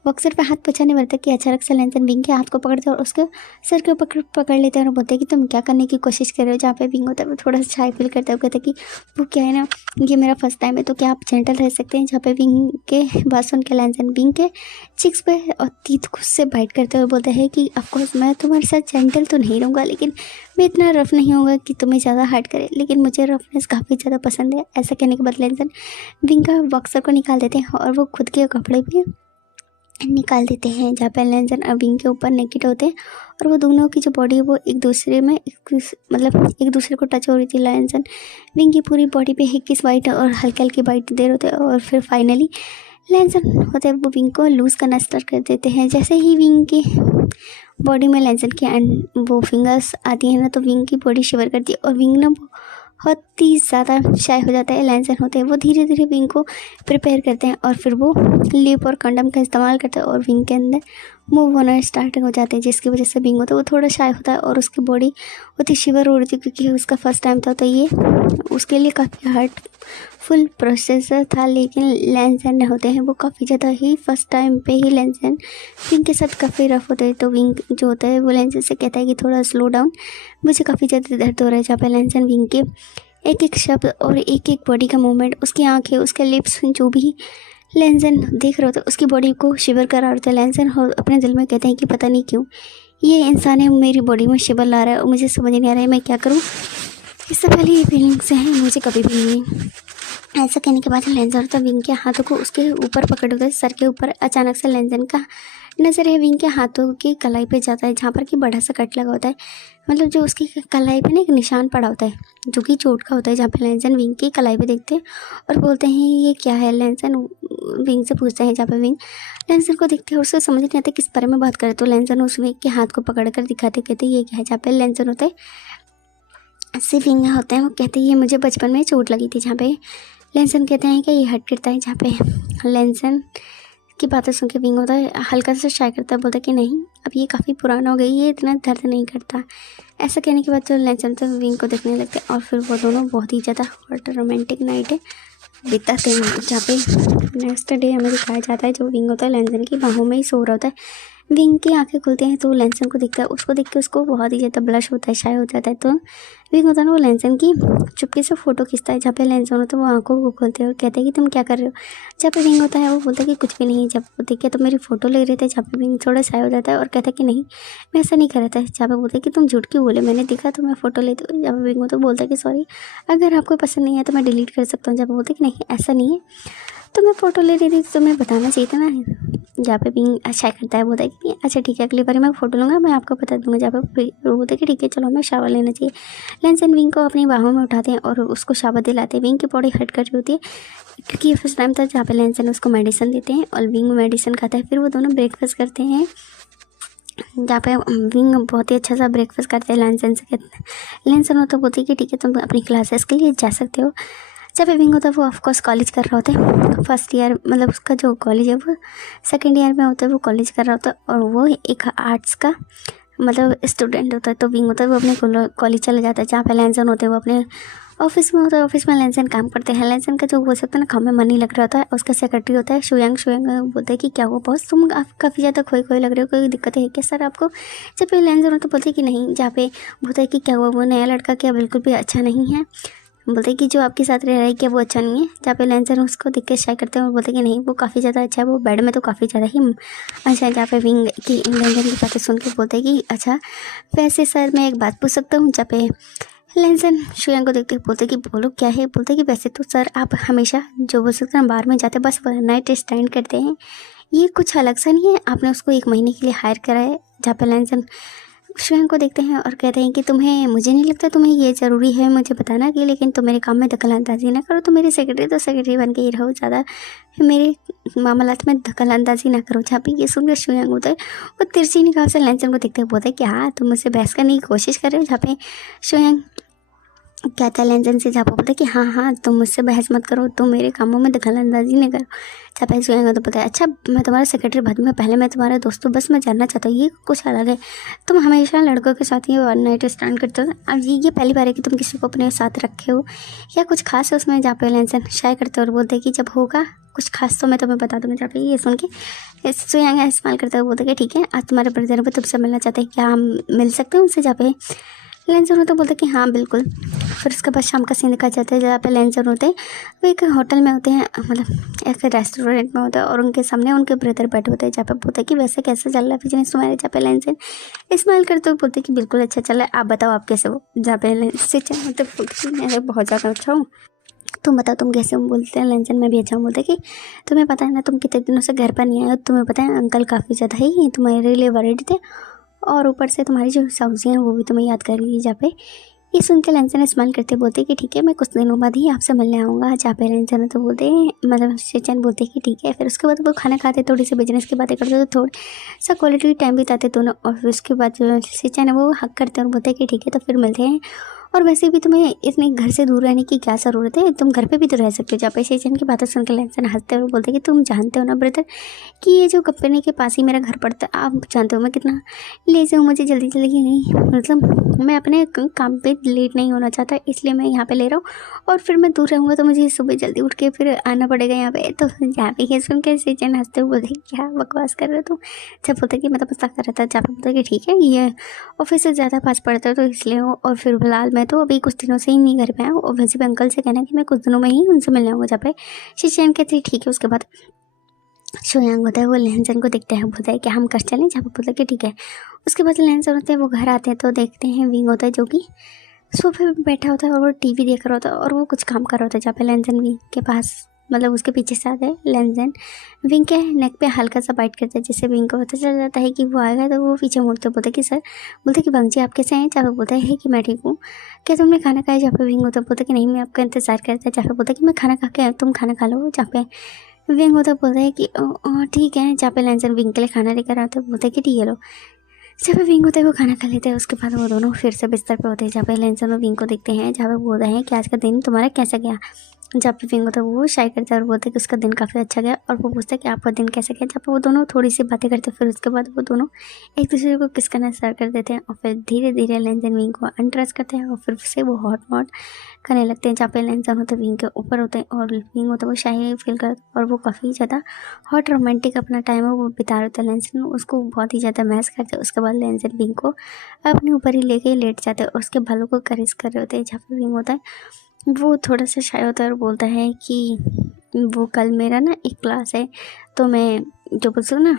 बॉक्सर पे हाथ पहुँचाने वाला कि अचानक से लैंसन विंग के हाथ को पकड़ते हैं और उसके सर के ऊपर पकड़ लेते हैं और बोलते हैं कि तुम क्या करने की कोशिश कर रहे हो। जहाँ पे विंग होता है वो थोड़ा सा शाय फील करता है, वो कहता है कि वो क्या है ना ये मेरा फर्स्ट टाइम है तो क्या आप जेंटल रह सकते हैं। जहाँ पे विंग के बात सुन के लैंसन विंग के चिक्स पे और तीत खुद से बाइट करते हुए बोलते हैं कि ऑफकोर्स मैं तुम्हारे साथ जेंटल तो नहीं रहूँगा, लेकिन मैं इतना रफ नहीं होगा कि तुम्हें ज़्यादा हर्ट करे, लेकिन मुझे रफनेस काफ़ी ज़्यादा पसंद है। ऐसा कहने के बाद लैंसन विंग का बॉक्सर को निकाल देते हैं और वो खुद के कपड़े भी निकाल देते हैं। जहाँ पे लैंसन और विंग के ऊपर नेकेड होते हैं और वो दोनों की जो बॉडी है वो एक दूसरे में एक दूसरे को टच हो रही थी। लैंसन विंग की पूरी बॉडी पे एक किस वाइट और हल्के हल्के बाइट दे रहे होते हैं और फिर फाइनली लैंसन होते हैं वो विंग को लूज़ करना स्टार्ट कर देते हैं। जैसे ही विंग की बॉडी में लैंसन की वो फिंगर्स आती है ना तो विंग की बॉडी शिवर करती है और विंग ना बहुत ही ज़्यादा शाय हो जाता है। लैंसन होते हैं वो धीरे धीरे विंग को प्रिपेयर करते हैं और फिर वो लिप और कंडम का इस्तेमाल करते हैं और विंग के अंदर मूव होना स्टार्ट हो जाते हैं, जिसकी वजह से विंग होता है वो थोड़ा शाय होता है और उसकी बॉडी बहुत ही शिवर हो रही थी क्योंकि उसका फर्स्ट टाइम था, तो ये उसके लिए काफ़ी हार्डफुल प्रोसेस था। लेकिन लैंसन होते हैं वो काफ़ी ज़्यादा ही फर्स्ट टाइम पे ही लैंसन विंग के साथ काफ़ी रफ होते हैं। तो विंग जो होता है वो लैंसन से कहता है कि थोड़ा स्लो डाउन, मुझे काफ़ी ज़्यादा दर्द हो रहा है। जहाँ पे लैंसन विंग के एक एक शब्द और एक एक बॉडी का मूवमेंट, उसकी आँखें, उसके लिप्स, जो भी लैंसन देख रहे होते उसकी बॉडी को शिवर करा रहे थे। लैंसन अपने दिल में कहते हैं कि पता नहीं क्यों ये इंसान है मेरी बॉडी में शिवर ला रहा है और मुझे समझ नहीं आ रहा है मैं क्या करूँ। इससे पहले ये फीलिंग्स हैं मुझे कभी भी नहीं। ऐसा कहने के बाद लेंजर तो विंग के हाथों को उसके ऊपर पकड़ गए सर के ऊपर। अचानक से लेंजन का नज़र है विंग के हाथों की कलाई पे जाता है जहाँ पर कि बड़ा सा कट लगा होता है, मतलब जो उसकी कलाई पे ना एक निशान पड़ा होता है जो कि चोट का होता है। जहाँ पे लेंजन विंग की कलाई पे देखते हैं और बोलते हैं ये क्या है। लेंजन विंग से पूछते हैं, जहाँ पे विंग लेंजन को देखते हैं और उसे समझ नहीं आता किस बारे में बात करे। तो लेंजन उस विंग के हाथ को पकड़ कर दिखाते कहते ये क्या है। जहाँ पे लेंजन होते हैं से विंग होते हैं वो कहते हैं ये मुझे बचपन में चोट लगी थी। जहाँ पे लेंसन कहते हैं कि ये हट गिरता है। जहाँ पे लेंसन की बातें सुन के विंग होता है हल्का सा शाय करता है, बोलता है कि नहीं अब ये काफ़ी पुराना हो गई, ये इतना दर्द नहीं करता। ऐसा कहने के बाद तो लेंसन तो विंग को देखने लगते हैं और फिर वो दोनों बहुत ही ज़्यादा हॉट रोमांटिक नाइट है बिताते हैं। जहाँ पे नेक्स्ट डे हमें दिखाया जाता है जो विंग होता है लेंसन की बाहों में ही सो रहा होता है। विंग की आंखें खुलती हैं तो लेंसन को दिखता है, उसको देख के उसको बहुत ही ज़्यादा ब्लश होता है, शाय हो जाता है। तो विंग होता है ना वो लेंसन की चुपके से फ़ोटो खींचता है। जहाँ पे लेंसन होता है वो आंखों को खोलते हैं और कहते हैं कि तुम क्या कर रहे हो। जहाँ पे विंग होता है वो बोलता है कि कुछ भी नहीं। जब वो देखे तो मेरी फ़ोटो ले रहे थे। जहाँ पे विंग थोड़ा शाय हो जाता है और कहता है कि नहीं मैं ऐसा नहीं कर रहा था। जहाँ पे बोलते हैं कि तुम झूठ क्यों बोले, मैंने देखा तो मैं फ़ोटो लेते हुए। जहाँ पे विंग होता है बोलता है कि सॉरी अगर आपको पसंद नहीं है तो मैं डिलीट कर सकता हूँ। जहाँ पे बोलते हैं कि नहीं ऐसा नहीं है, तो मैं फ़ोटो ले रही थी तो मैं बताना चाहिए था ना। जहाँ पे विंग अच्छा करता है, बोलता है कि अच्छा ठीक है अगली बार मैं फ़ोटो लूँगा मैं आपको बता दूँगा। जहाँ पे वो बोलता है कि ठीक है चलो हमें शावर लेना चाहिए। लेंसन विंग को अपनी बाहों में उठाते हैं और उसको शावर दिलाते हैं। विंग की बॉडी हट कर रही होती है क्योंकि ये फर्स्ट टाइम था। जहाँ पे लेंसन उसको मेडिसिन देते हैं और विंग मेडिसिन खाता है। फिर वो दोनों ब्रेकफास्ट करते हैं। जहाँ पे विंग बहुत ही अच्छा सा ब्रेकफास्ट करते हैं लेंसन से। कहते हैं लेंसन होता बोलती है कि ठीक है तुम अपनी क्लासेस के लिए जा सकते हो। जब विंग होता है वो ऑफकोर्स कॉलेज कर रहा होता है फर्स्ट ईयर, मतलब उसका जो कॉलेज है वो सेकंड ईयर में होता है, वो कॉलेज कर रहा होता है और वो एक आर्ट्स का मतलब स्टूडेंट होता है। तो विंग होता है वो अपने कॉलेज चला जाता है। जहाँ पे लेंसन होते हैं वो अपने ऑफिस में होता है। ऑफिस में लेंसन काम करते हैं। लेंसन का जो बोल सकते हैं ना काम में मन नहीं लग रहा होता है। उसका सेक्रेटरी होता है शुयांग। शुयांग बोलता है कि क्या हुआ बॉस तुम काफ़ी ज़्यादा खोए खोए लग रहे हो, कोई दिक्कत है क्या सर आपको। जब पे लेंसन होता है बोलते हैं कि नहीं। जहाँ पे बोलता है कि क्या हुआ, वो नया लड़का क्या बिल्कुल भी अच्छा नहीं है। बोलते हैं कि जो आपके साथ रह रहा है क्या वो अच्छा नहीं है। जहाँ पे लेंसन उसको देख के शाय करते हैं और बोलते हैं कि नहीं वो काफ़ी ज़्यादा अच्छा है, वो बेड में तो काफ़ी ज़्यादा ही अच्छा है। जहाँ पे विंग की लेंसन की बातें सुन के बोलते हैं कि अच्छा वैसे सर मैं एक बात पूछ सकता हूँ। जहाँ पे लेंसन शुयांग को देखते हैं बोलते कि बोलो क्या है। बोलते कि वैसे तो सर आप हमेशा जो बोल सकते हैं बार में जाते बस नाइट स्टैंड करते हैं, ये कुछ अलग सा नहीं है। आपने उसको 1 महीने के लिए हायर करा है। जहाँ पे लेंसन शुयांग को देखते हैं और कहते हैं कि तुम्हें मुझे नहीं लगता तुम्हें ये ज़रूरी है मुझे बताना कि लेकिन तुम मेरे काम में दखल अंदाजी ना करो। तो मेरे सेक्रेटरी तो सेक्रेटरी बन के ही रहो, ज़्यादा मेरे मामलात में दखल अंदाजी ना करो। जहाँ पे ये सुनकर शुयांग होता है वो तिरछी निगाह से लेंसन को देखते हुए बोलता है कि हाँ तुम मुझसे बहस करने की कोशिश कर रहे हो। जहाँ पे शुयांग कहता है लेंसन से। जहाँ पे बोलता है कि हाँ हाँ तुम मुझसे बहस मत करो, तुम मेरे कामों में दखल अंदाजी नहीं करो। जहाँ पे शुयांग तो बोलता है अच्छा मैं तुम्हारा सेक्रेटरी बाद में, पहले मैं तुम्हारा दोस्त हूँ, बस मैं जानना चाहता हूँ ये कुछ अलग है। तुम हमेशा लड़कों के साथ ही वन नाइट स्टैंड करते हो। अब ये पहली बार है कि तुम किसी को अपने साथ रखे हो या कुछ खास है उसमें। जहाँ पे लेंसन शाय करते हो और बोलते हैं कि जब होगा कुछ खास तो मैं तुम्हें बता दूँगा। जहाँ पे ये सुन के शुयांग इस्तेमाल करते हुए बोलते कि ठीक है आज तुम्हारे ब्रदर भी तुमसे मिलना चाहते हैं, क्या हम मिल सकते हैं उनसे। जहाँ पे लेंसन होता बोलते कि हाँ बिल्कुल। फिर उसके बाद शाम का सीन दिखाया जाता है। जहाँ पे लेंसन होते हैं वो एक होटल में होते हैं, मतलब एक रेस्टोरेंट में होता है और उनके सामने उनके ब्रदर बैठे होते हैं। जहाँ पे बोलते हैं कि वैसे कैसा चल रहा है बिजनेस तुम्हारे। जहाँ पे लेंसन स्माइल करते हुए बोलते कि बिल्कुल अच्छा चल रहा है, आप बताओ आप कैसे हो। जहाँ पे लेंसन होते बोलते मैं बहुत ज़्यादा अच्छा हूँ, तुम बताओ तुम कैसे हो। बोलते हैं लेंसन मैं भी अच्छा हूँ। बोलते कि तुम्हें पता है ना तुम कितने दिनों से घर पर नहीं आए, तुम्हें पता है अंकल काफ़ी ज़्यादा ही तुम्हारे लिए वरीड थे और ऊपर से तुम्हारी जो साउजी हैं वो भी तुम्हें याद कर रही है। जहाँ पे ये सुन के लेंसन स्माइल करते बोलते कि ठीक है मैं कुछ दिनों बाद ही आपसे मिलने आऊँगा। जहाँ पे लेंसन तो बोलते मतलब शेचन बोलते कि ठीक है। फिर उसके बाद वो खाना खाते, थोड़ी सी बिजनेस की बातें करते, तो थोड़ा सा क्वालिटी टाइम बिताते दोनों। और फिर उसके बाद जो शेचन है वो हक करते हैं और बोलते कि ठीक है तो फिर मिलते हैं। और वैसे भी तुम्हें इतने घर से दूर रहने की क्या ज़रूरत है, तुम घर पे भी तो रह सकते हो। जहाँ पे शेचन की बातें सुन के लेंसन हंसते हुए बोलते कि तुम जानते हो ना ब्रदर कि ये जो कंपनी के पास ही मेरा घर पड़ता है, आप जानते हो मैं कितना लेज़ी हूँ, मुझे जल्दी जल्दी नहीं, मतलब मैं अपने काम पे लेट नहीं होना चाहता इसलिए मैं यहाँ पे ले रहा हूँ। और फिर मैं दूर रहूँगा तो मुझे सुबह जल्दी उठ के फिर आना पड़ेगा यहाँ पे। तो यहाँ पे ये सुन के शेचन हंसते हुए बोलते क्या बकवास कर रहे हो तुम। जब बोलते कि मैं तो मजाक कर रहा था। जहाँ पे बोलते कि ठीक है ये ऑफिस से ज़्यादा पास पड़ता है तो इसलिए हो। और फिर फिलहाल मैं तो अभी कुछ दिनों से ही नहीं घर पे आया हूँ और वैसे भी अंकल से कहना कि मैं कुछ दिनों में ही उनसे मिलने आऊँगा। जहाँ पे शेचन कहती ठीक है। उसके बाद सोयांग होता है वो लहनजन को देखता है, बोलता है कि हम कर चलें, जहाँ पे बोलता है कि ठीक है। उसके बाद लहनजन होते हैं वो घर आते हैं तो देखते हैं विंग होता है जो कि सोफे पे बैठा होता है और वो टीवी देख रहा होता है और वो कुछ काम कर रहा होता है, जहाँ पे लहनजन विंग के पास मतलब उसके पीछे से आता है। लहनजन विंग के नेक पे हल्का सा बाइट करता है, जिससे विंग को पता चल जाता है कि वो आएगा। तो वो पीछे मुड़ते बोलते कि सर, बोलते कि वांग जी आप कैसे हैं, जहाँ पे बोलता है कि मैं ठीक हूँ, क्या तुमने खाना खाया, जहाँ पे विंग होता है बोलता कि नहीं मैं आपका इंतजार करता है, जहाँ पे बोलता कि मैं खाना खा के आया, तुम खाना खा लो, जहाँ पे विंग होता बोलता है कि ठीक है, जहाँ पे लहनजन विंग के लिए खाना लेकर आता है, बोलता है कि ठीक है लो। जब विंग होता है वो खाना खा लेते हैं, उसके बाद वो दोनों फिर से बिस्तर पे होते हैं, जहाँ पे लहनजन और विंग को देखते हैं, जहाँ पे बोलते हैं कि आज का दिन तुम्हारा कैसा गया। जहाँ पे विंग होता है वो शाय करता है और बोलते हैं कि उसका दिन काफ़ी अच्छा गया, और वो पूछता है कि आपका दिन कैसा गया। जहाँ पे वो दोनों थोड़ी सी बातें करते हैं, फिर उसके बाद वो दोनों एक दूसरे को किस करना स्टार्ट कर देते हैं, और फिर धीरे धीरे लहनजन विंग को अनट्रस्ट करते हैं और फिर से वो हॉट मॉट करने लगते हैं। जहाँ पे लहनजन होता है विंग के ऊपर होते हैं और विंग होता है वो शाय फील करता है, और वो काफ़ी ज़्यादा हॉट रोमांटिक अपना टाइम है वो बिता रहे होता है। लहनजन उसको बहुत ही ज़्यादा मैस करते हैं। उसके बाद लहनजन विंग को अपने ऊपर ही लेके लेट जाते हैं और उसके बालों को करेस कर रहे होते हैं। जहाँ पे विंग होता है वो थोड़ा सा शाय होता है और बोलता है कि वो कल मेरा ना एक क्लास है, तो मैं जो बोलती हूँ ना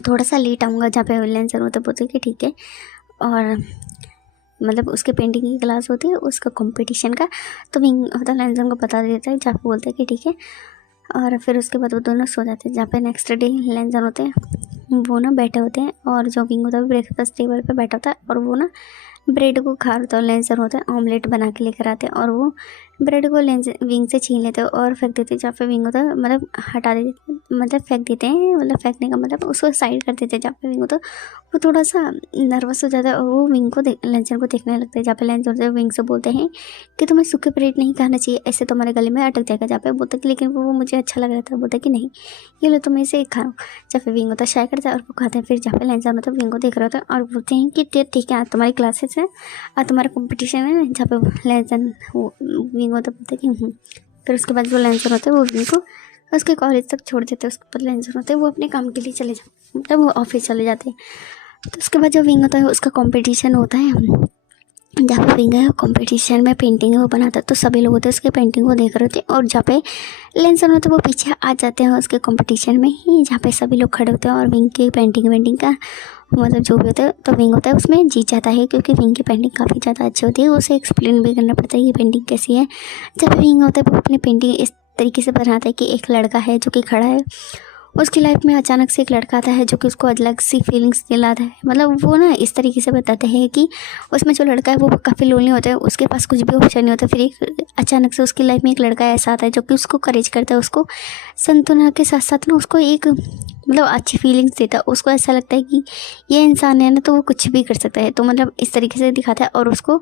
थोड़ा सा लेट आऊँगा। जहाँ पे लहनजन होता है बोलते कि ठीक है, और मतलब उसके पेंटिंग की क्लास होती है उसका कंपटीशन का, तो विंग होता है लहनजन को बता देता है, जहाँ पे बोलता है कि ठीक है। और फिर उसके बाद वो दोनों सो जाते हैं। जहाँ पे नेक्स्ट डे लहनजन होते हैं वो ना बैठे होते हैं और जो विंग होता है ब्रेकफास्ट टेबल पे बैठा होता है और वो ना ब्रेड को खा रहा था। लहनजन होता है ऑमलेट बना के लेकर आते हैं और वो ब्रेड को लहनजन विंग से छीन लेते हैं और फेंक देते हैं। जहाँ पे विंग होता है मतलब हटा देते, मतलब फेंक देते हैं, मतलब फेंकने का मतलब उसको साइड कर देते हैं। जहाँ पे विंग होता है वो थोड़ा सा नर्वस हो जाता है और वो विंग को लहनजन को देखने लगता है। जहाँ पे लहनजन होता है विंग से बोलते हैं कि तुम्हें सूखे ब्रेड नहीं खाना चाहिए, ऐसे तुम्हारे गले में अटक जाएगा। जहाँ पे बोलता है कि लेकिन वो मुझे अच्छा लग रहा था, बोलता है कि नहीं ये लो तुम इसे खा लो। जहाँ पे विंग होता है शाय करता है और वो खाते हैं। फिर जहाँ पे लहनजन होता है विंग को देख रहा होता है और बोलते हैं कि ठीक है आज तुम्हारी क्लासेस है, आज तुम्हारा कंपटीशन है। जहाँ पे लहनजन विंग होता है बोलता है कि फिर उसके बाद जो लहनजन होता है वो विंग को उसके कॉलेज तक छोड़ देते हैं। उसके बाद लहनजन होते हैं वो अपने काम के लिए चले जाते, मतलब वो ऑफिस चले जाते हैं। तो उसके बाद जो विंग होता है उसका कंपटीशन होता है, जहाँ पे विंग है कंपटीशन में पेंटिंग वो बनाता है। तो सभी लोग होते हैं उसके पेंटिंग को देख रहे होते हैं और जहाँ पे लहनजन होता है वो पीछे आ जाते हैं उसके कंपटीशन में ही, जहाँ पे सभी लोग खड़े होते हैं और विंग की पेंटिंग का मतलब जो भी होता है तो विंग होता है उसमें जीत जाता है, क्योंकि विंग की पेंटिंग काफ़ी ज़्यादा अच्छी होती है। उसे एक्सप्लेन भी करना पड़ता है ये पेंटिंग कैसी है। जब विंग होता है वो अपनी पेंटिंग इस तरीके से बनाता है कि एक लड़का है जो कि खड़ा है, उसकी लाइफ में अचानक से एक लड़का आता है जो कि उसको अलग सी फीलिंग्स दिलाता है। मतलब वो ना इस तरीके से बताते हैं कि उसमें जो लड़का है वो काफ़ी लोनली होता है, उसके पास कुछ भी ऑप्शन नहीं होता। फिर एक अचानक से उसकी लाइफ में एक लड़का ऐसा आता है जो कि उसको करेज करता है, उसको संतुना के साथ साथ ना उसको एक मतलब अच्छी फीलिंग्स देता है। उसको ऐसा लगता है कि ये इंसान है ना तो वो कुछ भी कर सकता है। तो मतलब इस तरीके से दिखाता है और उसको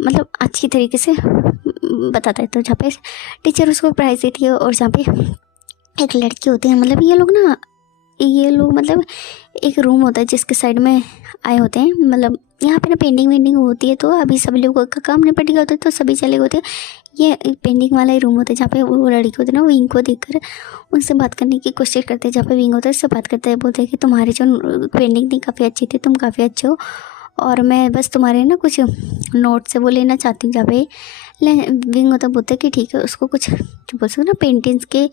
मतलब अच्छी तरीके से बताता है। तो जहाँ पे टीचर उसको प्राइज़ देती है और जहाँ पे एक लड़की होती है, मतलब ये लोग मतलब एक रूम होता है जिसके साइड में आए होते हैं। मतलब यहाँ पे ना पेंटिंग वेंटिंग होती है, तो अभी सभी लोगों का काम निपट गया होता है तो सभी चले गए होते हैं। ये एक पेंटिंग वाला ही रूम होता है जहाँ पे वो लड़की होती है ना वो विंग को देखकर उनसे बात करने की कोशिश करते हैं। जहाँ पे विंग होता है उससे बात करते हैं, बोलते हैं कि तुम्हारी जो पेंटिंग थी काफ़ी अच्छी थी, तुम काफ़ी अच्छे हो और मैं बस तुम्हारे ना कुछ नोट से वो लेना चाहती हूँ। जहाँ पे विंग होता बोलता है कि ठीक है, उसको कुछ जो बोल सकते ना पेंटिंग्स के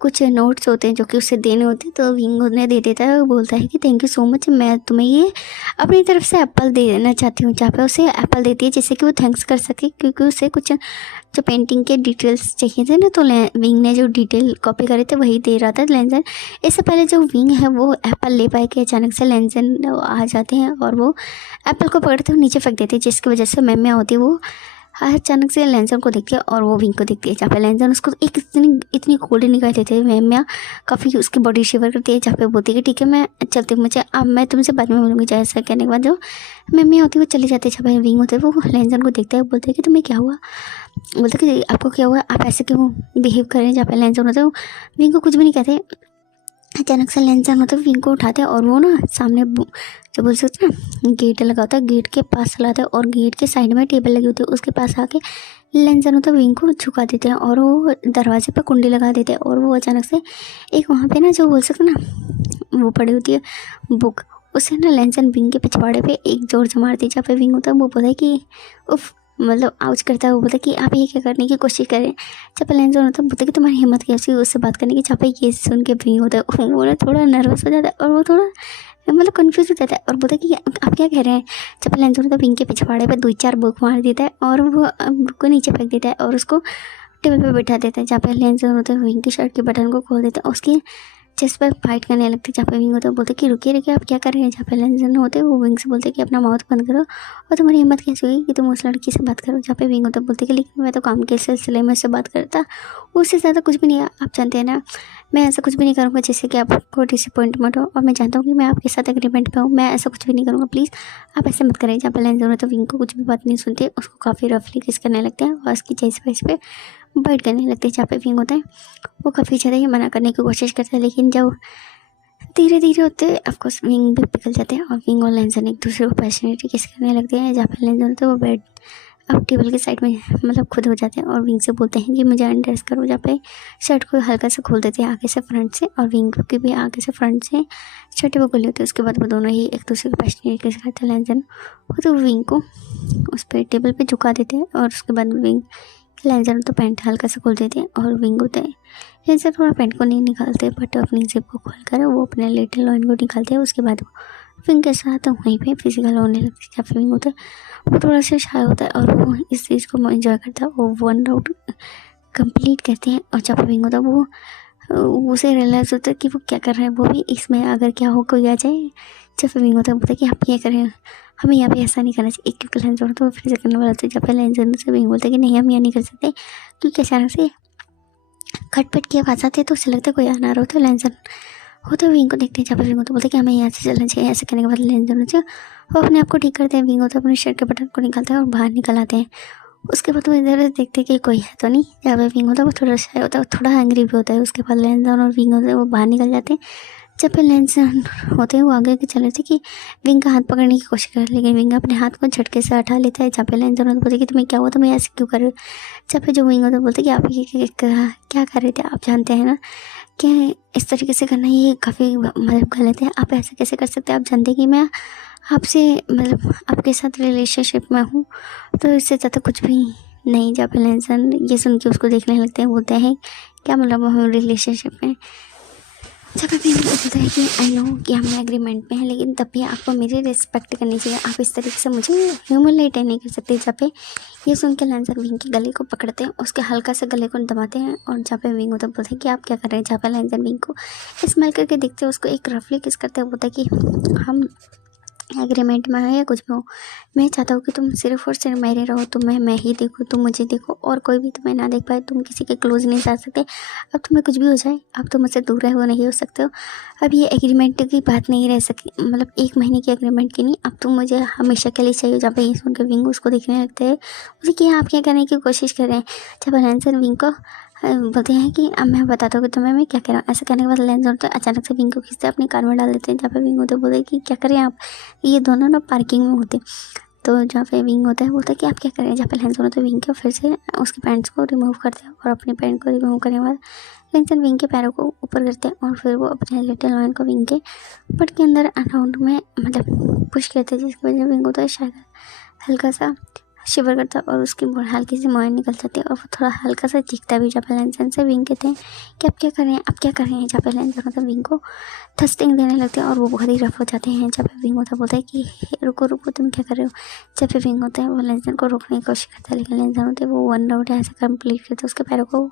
कुछ नोट्स होते हैं जो कि उसे देने होते हैं। तो विंग उन्हें दे देता है और बोलता है कि थैंक यू सो मच, मैं तुम्हें ये अपनी तरफ से एप्पल दे देना चाहती हूँ। जहाँ पे उसे एप्पल देती है जिससे कि वो थैंक्स कर सके, क्योंकि उसे कुछ जो पेंटिंग के डिटेल्स चाहिए थे ना, तो विंग ने जो डिटेल कॉपी करे थे वही दे रहा था लहनजन। इससे पहले जो विंग है वो एप्पल ले पाए कि अचानक से लहनजन आ जाते हैं और वो एप्पल को पकड़ते हुए नीचे फेंक देती है, जिसकी वजह से मैम होती है वो अचानक से लहनजन को देखती है और वो विंग को देखती है। जहाँ पे लहनजन उसको एक इतनी कोल्ड निकाल देते हैं, मैम काफ़ी उसकी बॉडी शिवर करती है। जहाँ पे बोलती है कि ठीक है मैं चलती हूँ, मुझे अब मैं तुमसे बाद में मिलूंगी। जैसा कहने के बाद जो मैम होती है वो चली जाती है। जहाँ पे विंग होते हैं वो लहनजन को देखता है, बोलते हैं कि तुम्हें क्या हुआ, बोलते कि आपको क्या हुआ, आप ऐसे क्यों बिहेव कर रहे हैं। जहाँ पे लहनजन होते हैं वो विंग को कुछ भी नहीं कहते। अचानक से लहनजन होता है विंग को उठाते हैं और वो ना सामने जो बोल सकते ना गेट लगा होता है, गेट के पास चलाते हैं और गेट के साइड में टेबल लगी होती है, उसके पास आके लहनजन होता है विंग को झुका देते हैं और वो दरवाजे पर कुंडी लगा देते हैं। और वो अचानक से एक वहाँ पे ना जो बोल सकते ना वो पड़ी होती है बुक, उसे ना लहनजन विंग के पिछवाड़े पे एक जोर से मारती है। जहाँ पे विंग होता है वो बोलता है कि उफ मतलब आउच करता है। वो बोलता है कि आप ये क्या करने की कोशिश कर रहे हैं। जब लेंजर होता है बोलता है कि तुम्हारी हिम्मत कैसी हुई उससे बात करने की। जहाँ पे ये सुन के भी होता है वो ना थोड़ा नर्वस हो जाता है और वो थोड़ा मतलब कन्फ्यूज हो जाता है और बोलता है कि आप क्या कह रहे हैं। जब लेंजर होता है विंग के पिछवाड़े पर 2-4 बुक मार देता है और वो बुक को नीचे फेंक देता है और उसको टेबल पे बैठा देता है। जहाँ पे लेंजर होता है विंग की शर्ट के बटन को खोल देता है, उसकी चेस्ट पर फाइट करने लगते हैं। जहाँ पे विंग होता है बोलते हैं कि रुकिए आप क्या कर रहे हैं। जहाँ पे लेंजर होते हैं वो विंग से बोलते हैं कि अपना माउथ बंद करो और तुम्हारी हिम्मत कैसे हुई कि तुम उस लड़की से बात करो। जहाँ पे विंग होता है बोलते हैं कि लेकिन मैं तो काम के सिलसिले में उससे बात करता, उससे ज़्यादा कुछ भी नहीं है। आप जानते हैं ना मैं ऐसा कुछ भी नहीं करूँगा जिससे कि आपको डिसअपॉइंटमेंट हो, और मैं जानता हूँ कि मैं आपके साथ एग्रीमेंट पे हूँ, मैं ऐसा कुछ भी नहीं करूँगा, प्लीज़ आप ऐसे मत करें। जहाँ पे लेंजर होता है विंग को कुछ भी बात नहीं सुनते, उसको काफ़ी रफली किस करने लगते हैं और उसकी चेस्ट पे बाइट करने लगते हैं। जहाँ पे विंग होता है वो काफ़ी ज़्यादा ही मना करने की कोशिश करता है, लेकिन जब धीरे धीरे होते ऑफकोर्स विंग भी पिघल जाते हैं और विंग और लेंजर एक दूसरे को पैशनेटली किस करने लगते हैं। जहाँ पे लेंजर होते हैं वो बेड अब टेबल के साइड में मतलब खुद हो जाते हैं और विंग से बोलते हैं कि मुझे अनड्रेस करो। जहाँ पे शर्ट को हल्का सा खोल देते हैं आगे से फ्रंट से, और विंग की भी आगे से फ्रंट से शर्ट वो खोली होती है। उसके बाद वो दोनों ही एक दूसरे को पैशनेटली किस करते हैं। लेंजर वो तो विंग को उस पर टेबल पर झुका देते हैं और उसके बाद विंग लेंजर तो पैंट हल्का सा खोल देते हैं और विंग होते हैं लेंजर थोड़ा पैंट को नहीं निकालते बट अपनी जिप को खोल कर वो अपने लिटिल लॉइन को निकालते हैं। उसके बाद वो विंग के साथ वहीं पे फिजिकल होने लगती है। जब विंग होता है वो थोड़ा सा शाय होता है और वो इस चीज़ को एंजॉय करता है। वो 1 राउंड कंप्लीट करते हैं और जब विंग होता है वो उसे रियलाइज़ होता है कि वो क्या कर रहे हैं, वो भी इसमें अगर क्या हो कोई आ जाए। जब विंग होता है बोलता है कि आप ये कर रहे हैं, हमें यहाँ पे ऐसा नहीं करना चाहिए। क्योंकि लेंजर तो फिर से करने वाला था। जब लेंजर से विंग बोलता है कि नहीं हम यहाँ नहीं कर सकते, क्योंकि अचानक से खटपट की आवाज़ आती है तो उसे लगता है कोई आना रहा होता है। लेंजर होते विंग को देखते हैं। जब विंग होता बोलते हैं कि हमें यहाँ से चलना चाहिए। ऐसे करने के बाद लेंजर होते वो अपने आप को ठीक करते हैं। विंग होता अपने शर्ट के बटन को निकालते हैं और बाहर निकल आते हैं। उसके बाद वो इधर देखते हैं कि कोई है तो नहीं। जब विंग होता है वो थोड़ा शाय होता है, थोड़ा एंग्री भी होता है। उसके बाद लेंजर और विंग होते हैं वो बाहर निकल जाते हैं। जब पे लेंजर होते हैं वो आगे के चले थे कि विंग का हाथ पकड़ने की कोशिश कर, लेकिन विंग अपने हाथ को झटके से हटा लेता है। जहाँ पे लेंजर होते बोलते कि तुम्हें क्या हुआ, तुम्हें ऐसे क्यों कर रहे हो। जब पे जो विंग होता है बोलते कि आप ये क्या कर रहे थे, आप जानते हैं ना कि इस तरीके से करना ये काफ़ी मतलब गलत है, आप ऐसा कैसे कर सकते हैं। आप जानते हैं कि मैं आपसे मतलब आपके साथ रिलेशनशिप में हूँ, तो इससे ज़्यादा कुछ भी नहीं। जब पे लेंजर ये सुन के उसको देखने लगते हैं, बोलते हैं क्या मतलब हम रिलेशनशिप में। जब भी मुझे बोलता है कि आई नो कि हम एग्रीमेंट में हैं, लेकिन तब भी आपको मेरी रिस्पेक्ट करनी चाहिए, आप इस तरीके से मुझे ह्यूमिलेट नहीं कर सकते। जब पे ये सुन के लेंजर विंग के गले को पकड़ते हैं, उसके हल्का से गले को दबाते हैं और जहाँ पे विंग होता है बोलते हैं कि आप क्या कर रहे हैं। जहाँ पे लेंजर विंग को स्माइल करके देखते हैं, उसको एक रफली किस करते हैं। बोलता है कि हम एग्रीमेंट में है या कुछ भी हो, मैं चाहता हूँ कि तुम सिर्फ और सिर्फ मेरे रहो, तुम्हें मैं ही देखूँ, तुम मुझे देखो और कोई भी तुम्हें ना देख पाए, तुम किसी के क्लोज नहीं जा सकते। अब तुम्हें कुछ भी हो जाए, अब तुम मुझसे दूर रहे वो नहीं हो सकते हो। अब ये एग्रीमेंट की बात नहीं रह सकती, मतलब 1 महीने की एग्रीमेंट की नहीं, अब तुम मुझे हमेशा के लिए चाहिए। जब ये सुन के विंग उसको देखने लगते हैं, मुझे क्या आप क्या करने की कोशिश कर रहे हैं। जब लेंजर विंग को बोलते हैं कि अब मैं बताता हूँ कि तुम्हें मैं क्या कह रहा हूँ। ऐसा करने के बाद लेंजर होता है अचानक से विंग को खींचते अपनी कार में डाल देते हैं। जहाँ पे विंग होते बोलते हैं कि क्या करें आप, ये दोनों ना पार्किंग में होते। तो जहाँ पे विंग होता है बोलता है कि आप क्या कर रहे हैं। जहाँ पे लेंजर होता है विंग के फिर से उसके पैंट्स को रिमूव करते हैं और अपने पैंट को रिमूव करने के बाद लेंजर विंग के पैरों को ऊपर करते हैं और फिर वो अपने लिटिल लॉइन को विंग के बट के अंदर अराउंड में मतलब पुश करते हैं, जिसकी वजह से विंग होता है शायद हल्का सा शिवर करता है और उसकी बहुत हल्की सी मोहन निकल जाती है और वो थोड़ा हल्का सा चीखता भी। जहाँ पे लेंजर से विंग कहते हैं कि आप क्या कर रहे हैं, आप क्या कर रहे हैं। जहाँ पे लेंजर मतलब विंग को थस्टिंग देने लगते हैं और वो बहुत ही रफ हो जाते हैं। जब पे विंग होता है बोलता है कि रुको रुको तुम क्या कर रहे हो। जब पे विंग होता है वो लेंजर को रोकने की कोशिश करता है, लेकिन लेंजर होते हैं वो 1 राउंड ऐसे कंप्लीट करते हैं उसके पैरों को,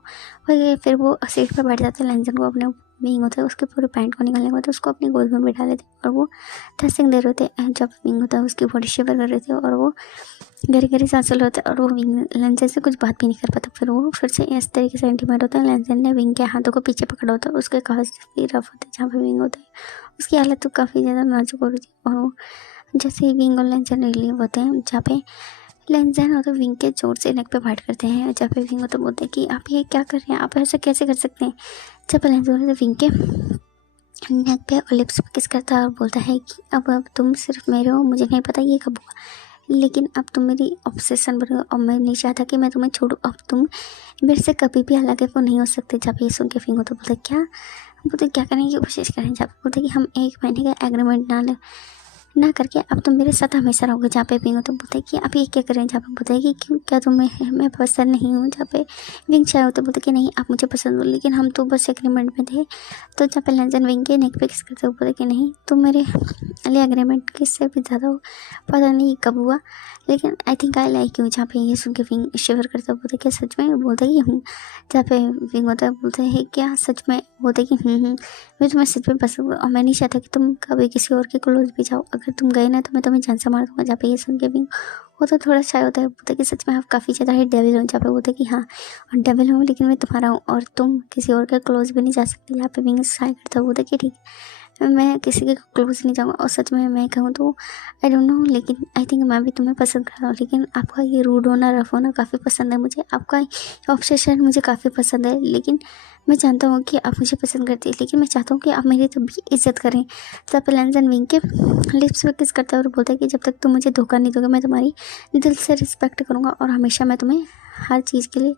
फिर वो सीट पर बैठ जाते हैं। लेंजर को अपने विंग होता है उसके पूरे पैंट को निकालने के बाद उसको अपनी गोद में बिठा लेते हैं और वो थस्टिंग दे रहे होते हैं। जब विंग होता है उसकी बॉडी शिवर कर रहे थे और वो गहरी गहरी सांस चल रहे होते हैं और वो विंग लेंजर से कुछ बात भी नहीं कर पाता। फिर वो फिर से इस तरीके से इंटीमेट होता है। लेंजर ने विंग के हाथों को पीछे पकड़ा होता है, उसके काफ़ी रफ होते हैं। जहाँ पे विंग होता है उसकी हालत तो काफ़ी ज़्यादा नाजुक हो रही थी और वो जैसे ही विंग और लेंजर रिलीव होते हैं, जहाँ पे लेंजर होता है विंग के जोर से नेक पे फाइट करते हैं। जहाँ पे विंग होता बोलते हैं कि आप ये क्या कर रहे हैं, आप ऐसा कैसे कर सकते हैं। जब पे लेंजर होता है विंग के नेक पे और लिप्स पे किस करता है और बोलता है कि अब तुम सिर्फ मेरे हो, मुझे नहीं पता ये कब हुआ, लेकिन अब तुम मेरी ऑब्सेशन बन गए और मैं नहीं चाहता कि मैं तुम्हें छोड़ूं। अब तुम मेरे से कभी भी अलग है वो नहीं हो सकते। जब ये सुन के विंग होता बोलते क्या करने की कोशिश करें। जब बोलते कि हम 1 महीने का एग्रीमेंट ना ले, ना करके अब तुम मेरे साथ हमेशा रहोगे। जहाँ पे विंग होता बोलता है कि आप ये क्या करें। जहाँ पे बोलता है कि क्यों, क्या तुम्हें मैं पसंद नहीं हूँ। जहाँ पे विंग चाहे होते बोलते कि नहीं आप मुझे पसंद हो, लेकिन हम तो बस एग्रीमेंट में थे। तो जहाँ पे लेंजन विंग के नेक पे किस करते हो बोलते कि नहीं तुम मेरे लिए एग्रीमेंट किससे भी ज़्यादा हो। पता नहीं कब हुआ, लेकिन I think I like you. जहाँ पे ये सुन के विंग शिवर करता बोलते क्या सच में, बोलता कि हूँ। जहाँ पे विंग होता है बोलते हैं क्या सच में, बोलते कि मैं तुम्हें सच में पसंद हूँ और मैं नहीं चाहता कि तुम कभी किसी और के क्लोज भी जाओ। अगर तुम गए ना तो मैं तुम्हें जान से मार दूंगा। जहाँ पे ये सुन के विंग वो तो थोड़ा शाय होता है, बोलता कि सच में आप काफ़ी ज़्यादा ही डेविल हो। जहाँ पे बोलते कि हाँ और डेविल हूँ लेकिन मैं तुम्हारा हूँ और तुम किसी और के क्लोज भी नहीं जा सकती। यहाँ पे विंग शाय करता है, बोलता कि ठीक है मैं किसी के क्लोज नहीं जाऊँगा। और सच में मैं कहूँ तो आई डोंट नो, लेकिन आई थिंक मैं भी तुम्हें पसंद करता हूँ। लेकिन आपका ये रूड होना, रफ होना काफ़ी पसंद है मुझे। आपका ऑब्सेशन मुझे काफ़ी पसंद है। लेकिन मैं जानता हूँ कि आप मुझे पसंद करती है, लेकिन मैं चाहता हूँ कि आप मेरी तब भी इज्जत करें। तब लेंजन विंग के लिप्स पे किस करता है और बोलता है कि जब तक तुम मुझे धोखा नहीं दोगे मैं तुम्हारी दिल से रिस्पेक्ट करूँगा और हमेशा मैं तुम्हें हर चीज़ के लिए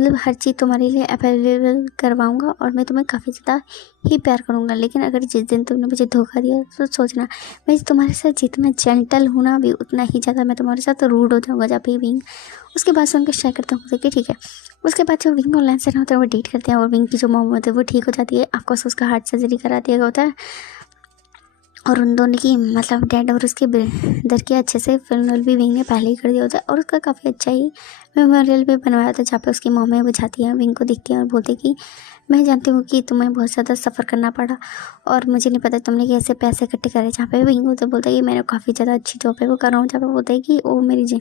मतलब हर चीज़ तुम्हारे लिए अवेलेबल करवाऊँगा और मैं तुम्हें काफ़ी ज़्यादा ही प्यार करूँगा। लेकिन अगर जिस दिन तुमने मुझे धोखा दिया तो सोचना मैं तुम्हारे साथ जितना जेंटल हूँ ना, भी उतना ही ज़्यादा मैं तुम्हारे साथ रूड हो जाऊँगा। जहाँ पे विंग उसके बाद से उनके शेयर करता हूँ कि ठीक है। उसके बाद जो विंग और लेंसन होता है वो डेट करते हैं और विंग की जो मॉम होती है वो ठीक हो जाती है। ऑफकोर्स उसका हार्ट सर्जरी करा दिया गया होता है और उन दोनों की मतलब डैड और उसके ब्रदर की अच्छे से फ्यूनरल भी विंग ने पहले ही कर दिया होता है और उसका काफ़ी अच्छा ही मेमोरियल भी बनवाया था। जहाँ पे उसकी मॉम है वो जाती है विंग को दिखती है और बोलती कि मैं जानती हूँ कि तुम्हें बहुत ज़्यादा सफ़र करना पड़ा और मुझे नहीं पता तुमने कैसे पैसे इकट्ठे करे। जहाँ पे विंग होता बोलता है कि मैंने काफ़ी ज़्यादा अच्छी जॉब है वो कर रहा हूँ। जहाँ पे बोलता है कि ओ मेरी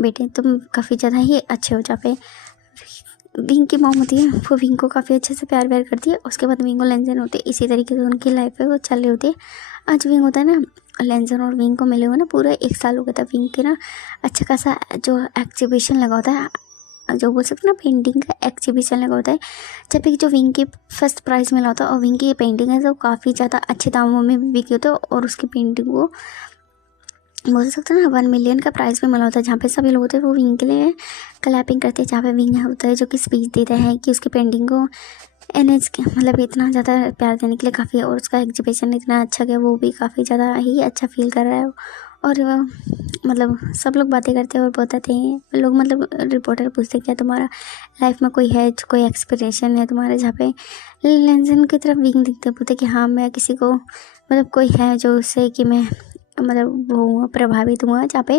बेटे तुम काफ़ी ज़्यादा ही अच्छे हो। जहाँ पे विंग की मॉम होती है वो विंग को काफ़ी अच्छे से प्यार व्यार करती है। उसके बाद विंग और लेंजन होते हैं, इसी तरीके से उनकी लाइफ है वो चल रही होती है। आज विंग होता है ना, लेंजन और विंग को मिले हुए ना पूरा 1 साल हो गया था। विंग के ना अच्छा खासा जो एग्जीबिशन लगा होता है, जो बोल सकते ना पेंटिंग का एग्जीबिशन लगा होता है। जब भी जो विंग की फर्स्ट प्राइज़ मिला होता है और विंग की पेंटिंग है तो काफ़ी ज़्यादा अच्छे दामों में बिकी होती है और उसकी पेंटिंग को बोल सकते हैं ना 1 मिलियन का प्राइज़ भी मिला होता है। जहाँ पे सभी लोग होते हैं वो विंग के लिए क्लैपिंग करते हैं। जहाँ पे विंग होता है जो कि स्पीच देता है कि उसकी पेंटिंग को एनएच के मतलब इतना ज़्यादा प्यार देने के लिए काफ़ी, और उसका एग्जीबिशन इतना अच्छा गया वो भी काफ़ी ज़्यादा ही अच्छा फील कर रहा है। और मतलब सब लोग बातें करते हैं और बताते हैं लोग, मतलब रिपोर्टर पूछते क्या तुम्हारा लाइफ में कोई है, कोई एक्सपीरियंस है तुम्हारे। जहाँ पे लेंजन की तरफ विंग दिखते बोलते कि हाँ मैं किसी को मतलब कोई है जो उससे कि मैं मतलब वो प्रभावित हुआ। जहाँ पे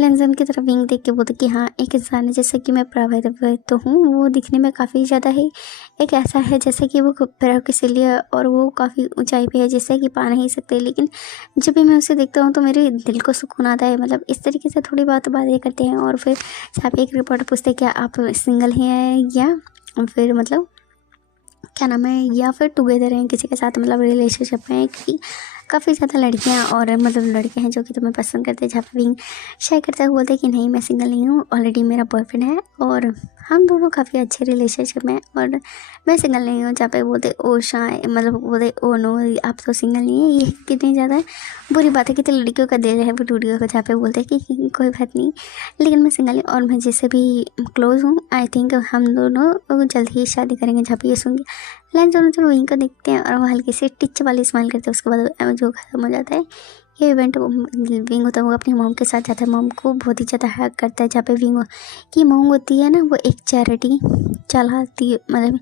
लेंजन की तरफ विंग देख के बोलते कि हाँ एक इंसान है जैसे कि मैं प्रभावित तो हूँ। वो दिखने में काफ़ी ज़्यादा ही एक ऐसा है जैसे कि वो किसी लिए और वो काफ़ी ऊंचाई पे है जिससे कि पा नहीं सकते, लेकिन जब भी मैं उसे देखता हूँ तो मेरे दिल को सुकून आता है। मतलब इस तरीके से थोड़ी बहुत बातें करते हैं। और फिर जहाँ पे एक रिपोर्टर पूछते क्या आप सिंगल हैं या फिर मतलब क्या नाम है या फिर टुगेदर हैं किसी के साथ, मतलब रिलेशनशिप में, क्योंकि काफ़ी ज़्यादा लड़कियां और मतलब लड़के हैं जो कि तुम्हें पसंद करते हैं। जहाँ पे विंग शेयर करता हुआ बोलते कि नहीं मैं सिंगल नहीं हूँ, ऑलरेडी मेरा बॉयफ्रेंड है और हम दोनों काफ़ी अच्छे रिलेशनशिप में और मैं सिंगल नहीं हूँ। जहाँ पे बोलते ओ शाय मतलब बोलते ओ नो आप तो सिंगल नहीं है। ये कितनी ज़्यादा बुरी बात है कि तो लड़कियों का दिल है वो टूट गया। जहाँ पे बोलते हैं कि कोई बात नहीं लेकिन मैं सिंगल हूँ और मैं जिससे भी क्लोज हूँ आई थिंक हम दोनों जल्द ही शादी करेंगे। जहाँ पे ये सुन के लाइन दोनों जब विंग को देखते हैं और वो हल्की से टिच वाली स्माइल करते हैं। उसके बाद जो खत्म हो जाता है ये इवेंट, विंग होता है वो अपनी मॉम के साथ जाता है, मॉम को बहुत ही ज़्यादा हग करता है। जहाँ पे विंग की मॉम होती है ना वो एक चैरिटी चलाती है, मतलब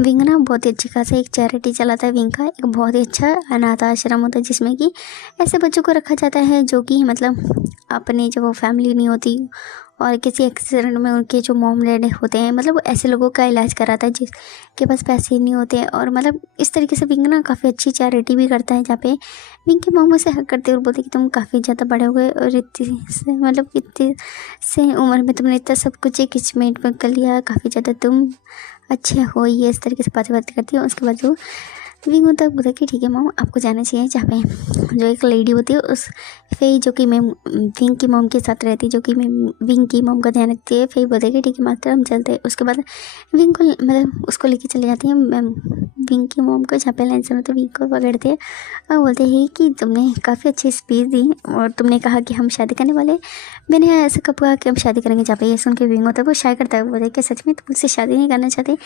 विंग ना बहुत ही अच्छी खासा एक चैरिटी चलाता है। विंग का एक बहुत ही अच्छा अनाथ आश्रम होता है जिसमें कि ऐसे बच्चों को रखा जाता है जो कि मतलब अपनी जो वो फैमिली नहीं होती और किसी एक्सीडेंट में उनके जो मॉम डैड होते हैं, मतलब ऐसे लोगों का इलाज कराता है जिसके पास पैसे नहीं होते हैं। और मतलब इस तरीके से विंग ना काफ़ी अच्छी चैरिटी भी करता है। जहाँ पे विंग के मॉम से हक करते और बोलते कि तुम काफ़ी ज़्यादा बड़े हो गए और इतनी से मतलब इतनी से उम्र में तुमने इतना सब कुछ एक मिनट में कर लिया, काफ़ी ज़्यादा तुम अच्छे हो। ये इस तरीके से बातें करती है। उसके बाद जो विंग होता है बोलता कि ठीक है मॉम आपको जाना चाहिए। जहाँ पे जो एक लेडी होती है उस फेई जो कि मैं विंग की मॉम के साथ रहती है, जो कि मैं विंग की मॉम का ध्यान रखती है। फेई बोलते कि ठीक है मात्र हम चलते हैं। उसके बाद विंग को मतलब उसको लेके चले जाती हैं मैम विंग की मॉम को। जहाँ पे लेंसन होते विंग को पकड़ते हैं और बोलते हैं कि तुमने काफ़ी अच्छी स्पीच दी और तुमने कहा कि हम शादी करने वाले। मैंने ऐसा कब कहा कि हम शादी करेंगे। जहाँ पे ये सुन के विंग होता है वो शाय करता है, बोलते कि सच में तुम मुझसे शादी नहीं करना चाहते।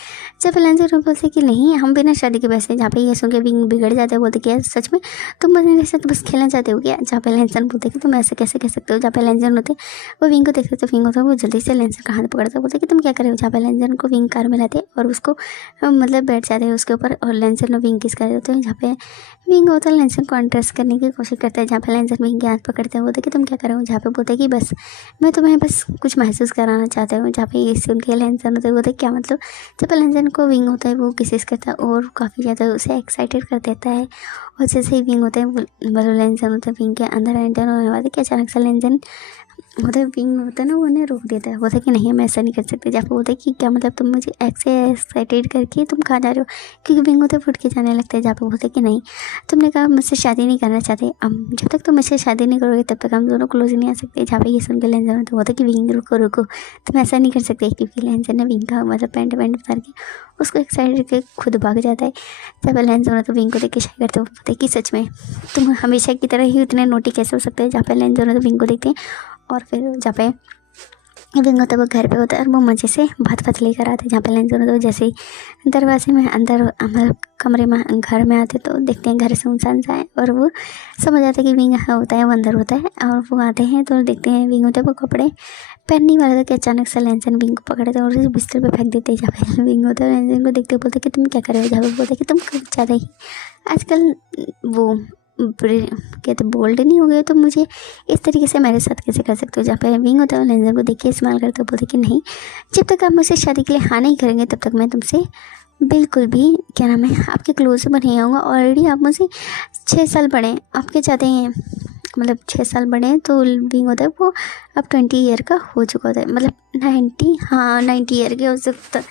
जब लेंसन बोलते कि नहीं हम बिना शादी के वैसे। जहाँ पे ये सुन के विंग बिगड़ जाते हैं, बोलते क्या सच में तुम मेरे साथ बस खेलना चाहते हो क्या। जहाँ पे लैंसन बोलते कि तुम ऐसे कैसे कह सकते हो। जहाँ पे लैंसन होते वो विंग को देखते तो विंग होता है वो जल्दी से लैंसन का हाथ पकड़ता बोलते कि तुम क्या कर रहे हो। जहाँ पे लैंसन को विंग कार में लाते और उसको मतलब बैठ जाते हैं उसके ऊपर और लैंसन और विंग किस कर देते हैं। जहाँ पे विंग होता है लैंसन को अनट्रस्ट करने की कोशिश करता है। जहाँ पे लैंसन विंग के हाथ पकड़ते हैं बोलते कि तुम क्या कर रहे हो। जहाँ पे बोलते कि बस मैं तुम्हें बस कुछ महसूस कराना चाहता हूँ। जहाँ पे ये सुन के लैंसन होता है बोलते क्या मतलब। जब लैंसन को विंग होता है वो किसिस करता है और काफ़ी ज़्यादा उसे एक्साइटेड कर देता है। और जैसे ही विंग होता है मतलब लैंसन होता है विंग के अंदर एंटर होने वाले कि अचानक से लैंसन होता है विंग होता है ना वो उन्हें रोक देता है। बोलता है कि नहीं हम ऐसा नहीं कर सकते। जहाँ पे बोलता है कि क्या मतलब तुम मुझे ऐसे एक्साइटेड करके तुम कहाँ जा रहे हो, क्योंकि विंग होता है फुट के जाने लगता है। जहाँ पे बोलता है कि नहीं तुमने कहा मुझसे शादी नहीं करना चाहते, अब जब तक तुम मुझसे शादी नहीं करोगे तब तक हम दोनों क्लोज नहीं आ सकते। जहाँ पे ये सुन के लैंसन होता है कि विंग रुको रुको तुम ऐसा नहीं कर सकते, क्योंकि लैंसन ने विंग का मतलब पैंट उतार के उसको एक्साइटेड करके खुद भाग जाता है। जब लैंसन होता है विंग को देख के शायद करते बोलते कि सच में तुम हमेशा की तरह ही उतने नोटी कैसे हो सकते हैं। जहाँ पे लैंसन होता है विंग को देखते हैं और फिर जहाँ पे विंग होता है वो घर पे होता है और वो मज़े से भात लेकर आते हैं। जहाँ पे लैंसन होता है जैसे ही दरवाजे में अंदर मतलब कमरे में घर में आते तो देखते हैं घर सुनसान सा है और वो समझ आता है कि विंग होता है वो अंदर होता है। और वो आते हैं तो देखते हैं विंग होता है वो कपड़े पहनने वाला था कि अचानक से लैंसन विंग को पकड़ते हैं और उसे बिस्तर पे फेंक देते हैं। जहाँ पे विंग होता है लैंसन को देखते बोलते कि तुम क्या कर रहे हो। जहाँ पे बोलते कि तुम कुछ ज़्यादा ही आजकल वो कहते बोल्ड नहीं हो गए तो मुझे इस तरीके से मेरे साथ कैसे कर सकते हो। जहाँ पे विंग होता है लैंसन को देख के इस्तेमाल करते हो बोलते कि नहीं जब तक आप मुझसे शादी के लिए हाँ नहीं करेंगे तब तक मैं तुमसे बिल्कुल भी क्या नाम है आपके क्लोज में नहीं आऊँगा। ऑलरेडी आप मुझसे 6 साल बड़े हैं, आप क्या चाहते हैं मतलब 6 साल बड़े हैं। तो विंग होता है वो अब 20 ईयर का हो चुका होता है मतलब 90 ईयर के हो सकता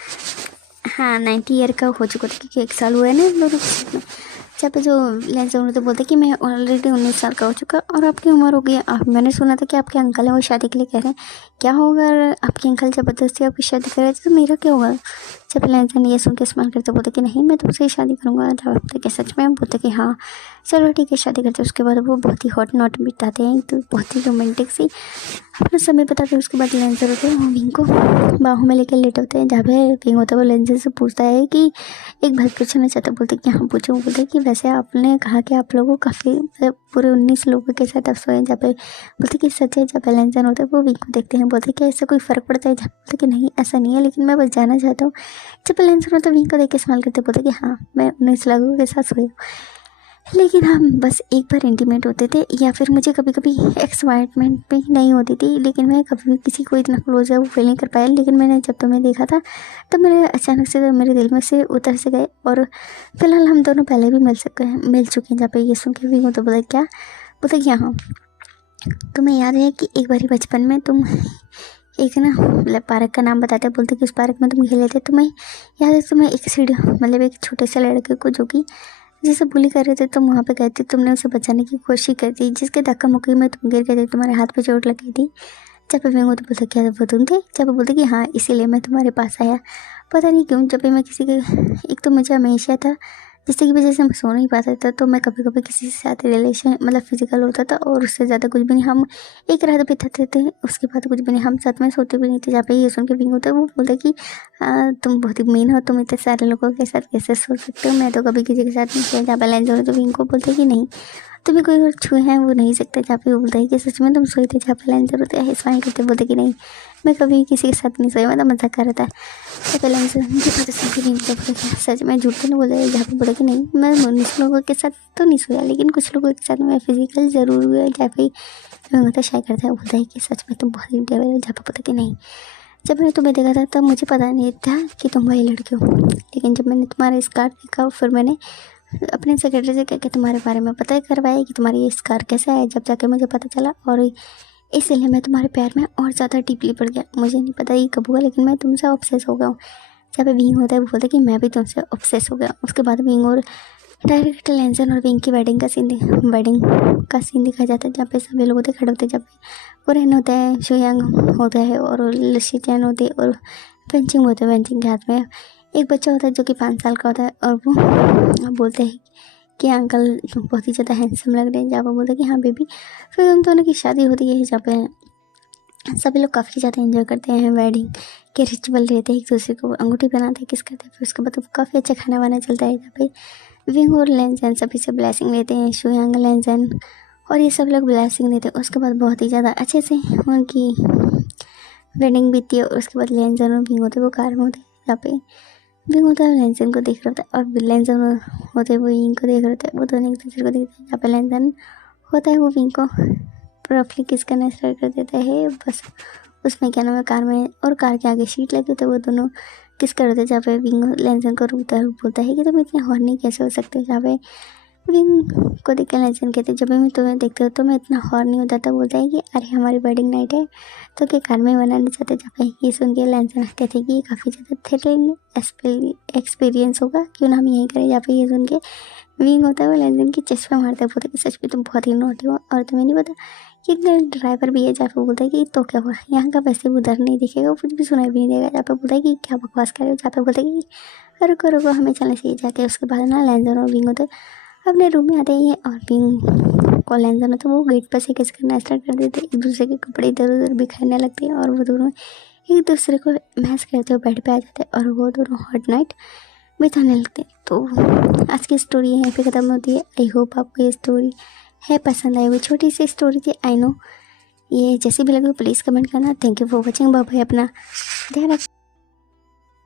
हाँ 90 ईयर का हो चुका था क्योंकि 1 साल हुआ है ना इन दोनों के। जब जो लैंसन तो बोलते कि मैं ऑलरेडी 19 साल का हो चुका और आपकी उम्र हो गई। आप मैंने सुना था कि आपके अंकल हैं वो शादी के लिए कह रहे हैं, क्या होगा अगर आपके अंकल ज़बरदस्ती आपकी शादी कर रहे थे तो मेरा क्या होगा। जब लैंसन ये सुन के इस्तेमाल करते बोलते कि नहीं मैं तुमसे ही शादी करूँगा। जब बोलते कि सच में बोलते कि हाँ चलो ठीक है शादी करते। उसके बाद वो बहुत ही हॉट नोट बिताते हैं तो बहुत ही रोमांटिक सी अपना समय बताते हैं। उसके बाद लैंसन होते हैं वो विंग को बाहों में लेकर लेटे होते हैं। जहाँ पे विंग होता है वो लैंसन से पूछता है कि एक बात पूछना चाहता है। बोलते कि हाँ पूछो। बोलते कि वैसे आपने कहा कि आप लोगों काफ़ी मतलब पूरे 19 लोगों के साथ आप सोए। जहाँ पे बोलते कि सच है। जहाँ पे लैंसन होता है वो विंग को देखते हैं बोलते कि ऐसा कोई फ़र्क पड़ता है। जहाँ बोलते कि नहीं ऐसा नहीं है लेकिन मैं बस जानना चाहता हूँ। जब लैंसन होता है विंग को देख के इस्तेमाल करते बोलते कि हाँ मैं 19 लोगों के साथ सोई लेकिन हम बस एक बार इंटीमेट होते थे या फिर मुझे कभी कभी एक्साइटमेंट भी नहीं होती थी लेकिन मैं कभी भी किसी को इतना क्लोज है वो फील नहीं कर पाया। लेकिन मैंने जब तुम्हें देखा था तब मेरे अचानक से मेरे दिल में से उतर से गए और फिलहाल हम दोनों पहले भी मिल चुके हैं। जहाँ पे ये सुन के भी तो बोला क्या बोलते कि हाँ तुम्हें याद है कि एक बारी बचपन में तुम एक ना मतलब पार्क का नाम बताते बोलते कि उस पार्क में तुम खेले थे। तुम्हें याद है तुम्हें एक सीढ़ी मतलब एक छोटे से लड़के को जो कि जिसे बुली कर रहे थे तुम वहाँ पे गए थे। तुमने उसे बचाने की कोशिश की थी जिसके धक्का मुक्की में तुम गिर गए थे तुम्हारे हाथ पे चोट लगी थी। जब भी मैं तो बोलता क्या वो तुम थे। जब बोलते कि हाँ इसीलिए मैं तुम्हारे पास आया। पता नहीं क्यों जब भी मैं किसी के एक तो मुझे हमेशा था जिसकी वजह से मैं सो नहीं पाता था तो मैं कभी कभी किसी के साथ रिलेशन मतलब फिजिकल होता था और उससे ज़्यादा कुछ भी नहीं। हम एक रात बिताते थे उसके बाद कुछ भी नहीं हम साथ में सोते भी नहीं थे। जहाँ पे ये सुन के विंग होता है वो बोलता कि तुम बहुत ही मीन हो तुम इतने सारे लोगों के साथ कैसे सो सकते हो। मैं तो कभी किसी के साथ नहीं किया। जहाँ पे लैंसन होता है विंग को बोलते कि नहीं तुम्हें कोई और छुए हैं वो नहीं सकता। जहाँ पे वो बोलता है कि सच में तुम सोए थे। जहाँ पे लैंसन होता है स्माइल करते बोलते कि नहीं मैं कभी किसी के साथ नहीं सोया मैं तो मजाक कर रहा था। जहाँ पे लैंसन मुझे पता सुन के विंग को बोलता कि सच में झूठ तो नहीं बोला। जहाँ पे बोला कि नहीं मैं 19 लोगों के साथ तो नहीं सोया लेकिन कुछ लोगों के साथ मैं फिजिकल ज़रूर हुआ। जहाँ पे होता शाय करता है बोलता है कि सच में तुम बहुत ही डेवल हो। जहाँ पे बोलता कि नहीं जब मैंने तुम्हें देखा था तब मुझे पता नहीं था कि तुम वही लड़के हो लेकिन जब मैंने तुम्हारा स्कार देखा फिर मैंने अपने सेक्रेटरी से कह के तुम्हारे बारे में पता करवाया कि तुम्हारी ये स्कार कैसा है। जब जाके मुझे पता चला और इसलिए मैं तुम्हारे प्यार में और ज़्यादा डीपली पड़ गया। मुझे नहीं पता ये कब हुआ लेकिन मैं तुमसे ऑब्सेस हो गया हूँ। जब विंग होता है वो बोलता है कि मैं भी तुमसे ऑब्सेस हो गया। उसके बाद विंग और डायरेक्ट लैंसन और विंग की वेडिंग का सीन दिखाया जाता है। जहाँ पे सभी लोग होते खड़े होते जब वो रहन होता है शुयांग होता है और लशी चैन होती है और पेंचिंग होता है। पेंचिंग के हाथ में एक बच्चा होता है जो कि 5 साल का होता है और वो बोलते हैं कि अंकल बहुत ही ज़्यादा हैंडसम लग रहे हैं। जहाँ वो बोलते हैं कि हाँ बेबी। फिर उन दोनों की शादी होती है जहाँ पे सभी लोग काफ़ी ज़्यादा एंजॉय करते हैं। वेडिंग के रिचुअल रहते हैं एक दूसरे को अंगूठी पहनाते हैं किस करते हैं। फिर उसके बाद काफ़ी अच्छा खाना वाना चलता है जहाँ पे विंग और लेंजन सभी से ब्लेसिंग लेते हैं, शुयांग, लेंजन और ये सब लोग ब्लेसिंग देते हैं। उसके बाद बहुत ही ज़्यादा अच्छे से उनकी वेडिंग बीतती है। और उसके बाद लेंजन और विंग होते वो कार में होते यहाँ पे विंग होता है लेंजन को देख रहा होता है और लेंजन होते वो विंग को देख रहे होते हैं। वो दोनों एक दूसरे को देखते हैं। यहाँ पे लेंजन होता है वो विंग को रफली किस करना स्टार्ट कर देता है। बस उसमें क्या नाम है कार में और कार के आगे सीट लगी होती है। वो दोनों किस कर रहे थे जहाँ पे विंग लेंजन को रोकता है, बोलता है कि तुम इतने हॉर्नी कैसे हो सकते हो। जहाँ पे विंग को देख कर लेंजन कहते जब भी मैं तुम्हें देखते हो तो मैं इतना हॉर्नी हो जाता। बोलता है कि अरे हमारी वेडिंग नाइट है तो क्या कार में बनाना चाहते। जहाँ पे ये सुन के लेंजन कहते कि ये काफ़ी ज़्यादा थ्रिलिंग एक्सपीरियंस होगा, क्यों ना हम यहीं करें। जहाँ पे ये सुन के विंग होता है वो लेंजन की चेस्ट पे मारता है, बोलता है कि सच में तुम बहुत ही नॉटी हो और तुम्हें नहीं पता कि ड्राइवर भी है। जहाँ पे बोलता है कि तो क्या हुआ, यहाँ का वैसे भी उधर नहीं दिखेगा, कुछ भी सुनाई भी नहीं देगा। जहाँ पे बोलता है कि क्या बकवास कर रहे हो। जहाँ पे बोलता है कि रुको रुको हमें चलना चाहिए। जाके उसके बाद ना लेंजन और विंग होते अपने रूम में आते ही है और विंग को लेंजन होता वो गेट पर से किस करना स्टार्ट कर देते। एक दूसरे के कपड़े इधर उधर बिखरने लगते हैं और वो दोनों एक दूसरे को मैच करते हुए बेड पे आ जाते हैं और वो दोनों हॉट नाइट बिताने लगते हैं। तो आज की स्टोरी यहीं पे ख़त्म होती है। आई होप आपको ये स्टोरी है पसंद आई। वो छोटी सी स्टोरी थी, आई नो। ये जैसे भी लगे प्लीज़ कमेंट करना। Thank you for watching. Bye bye. अपना ध्यान रख।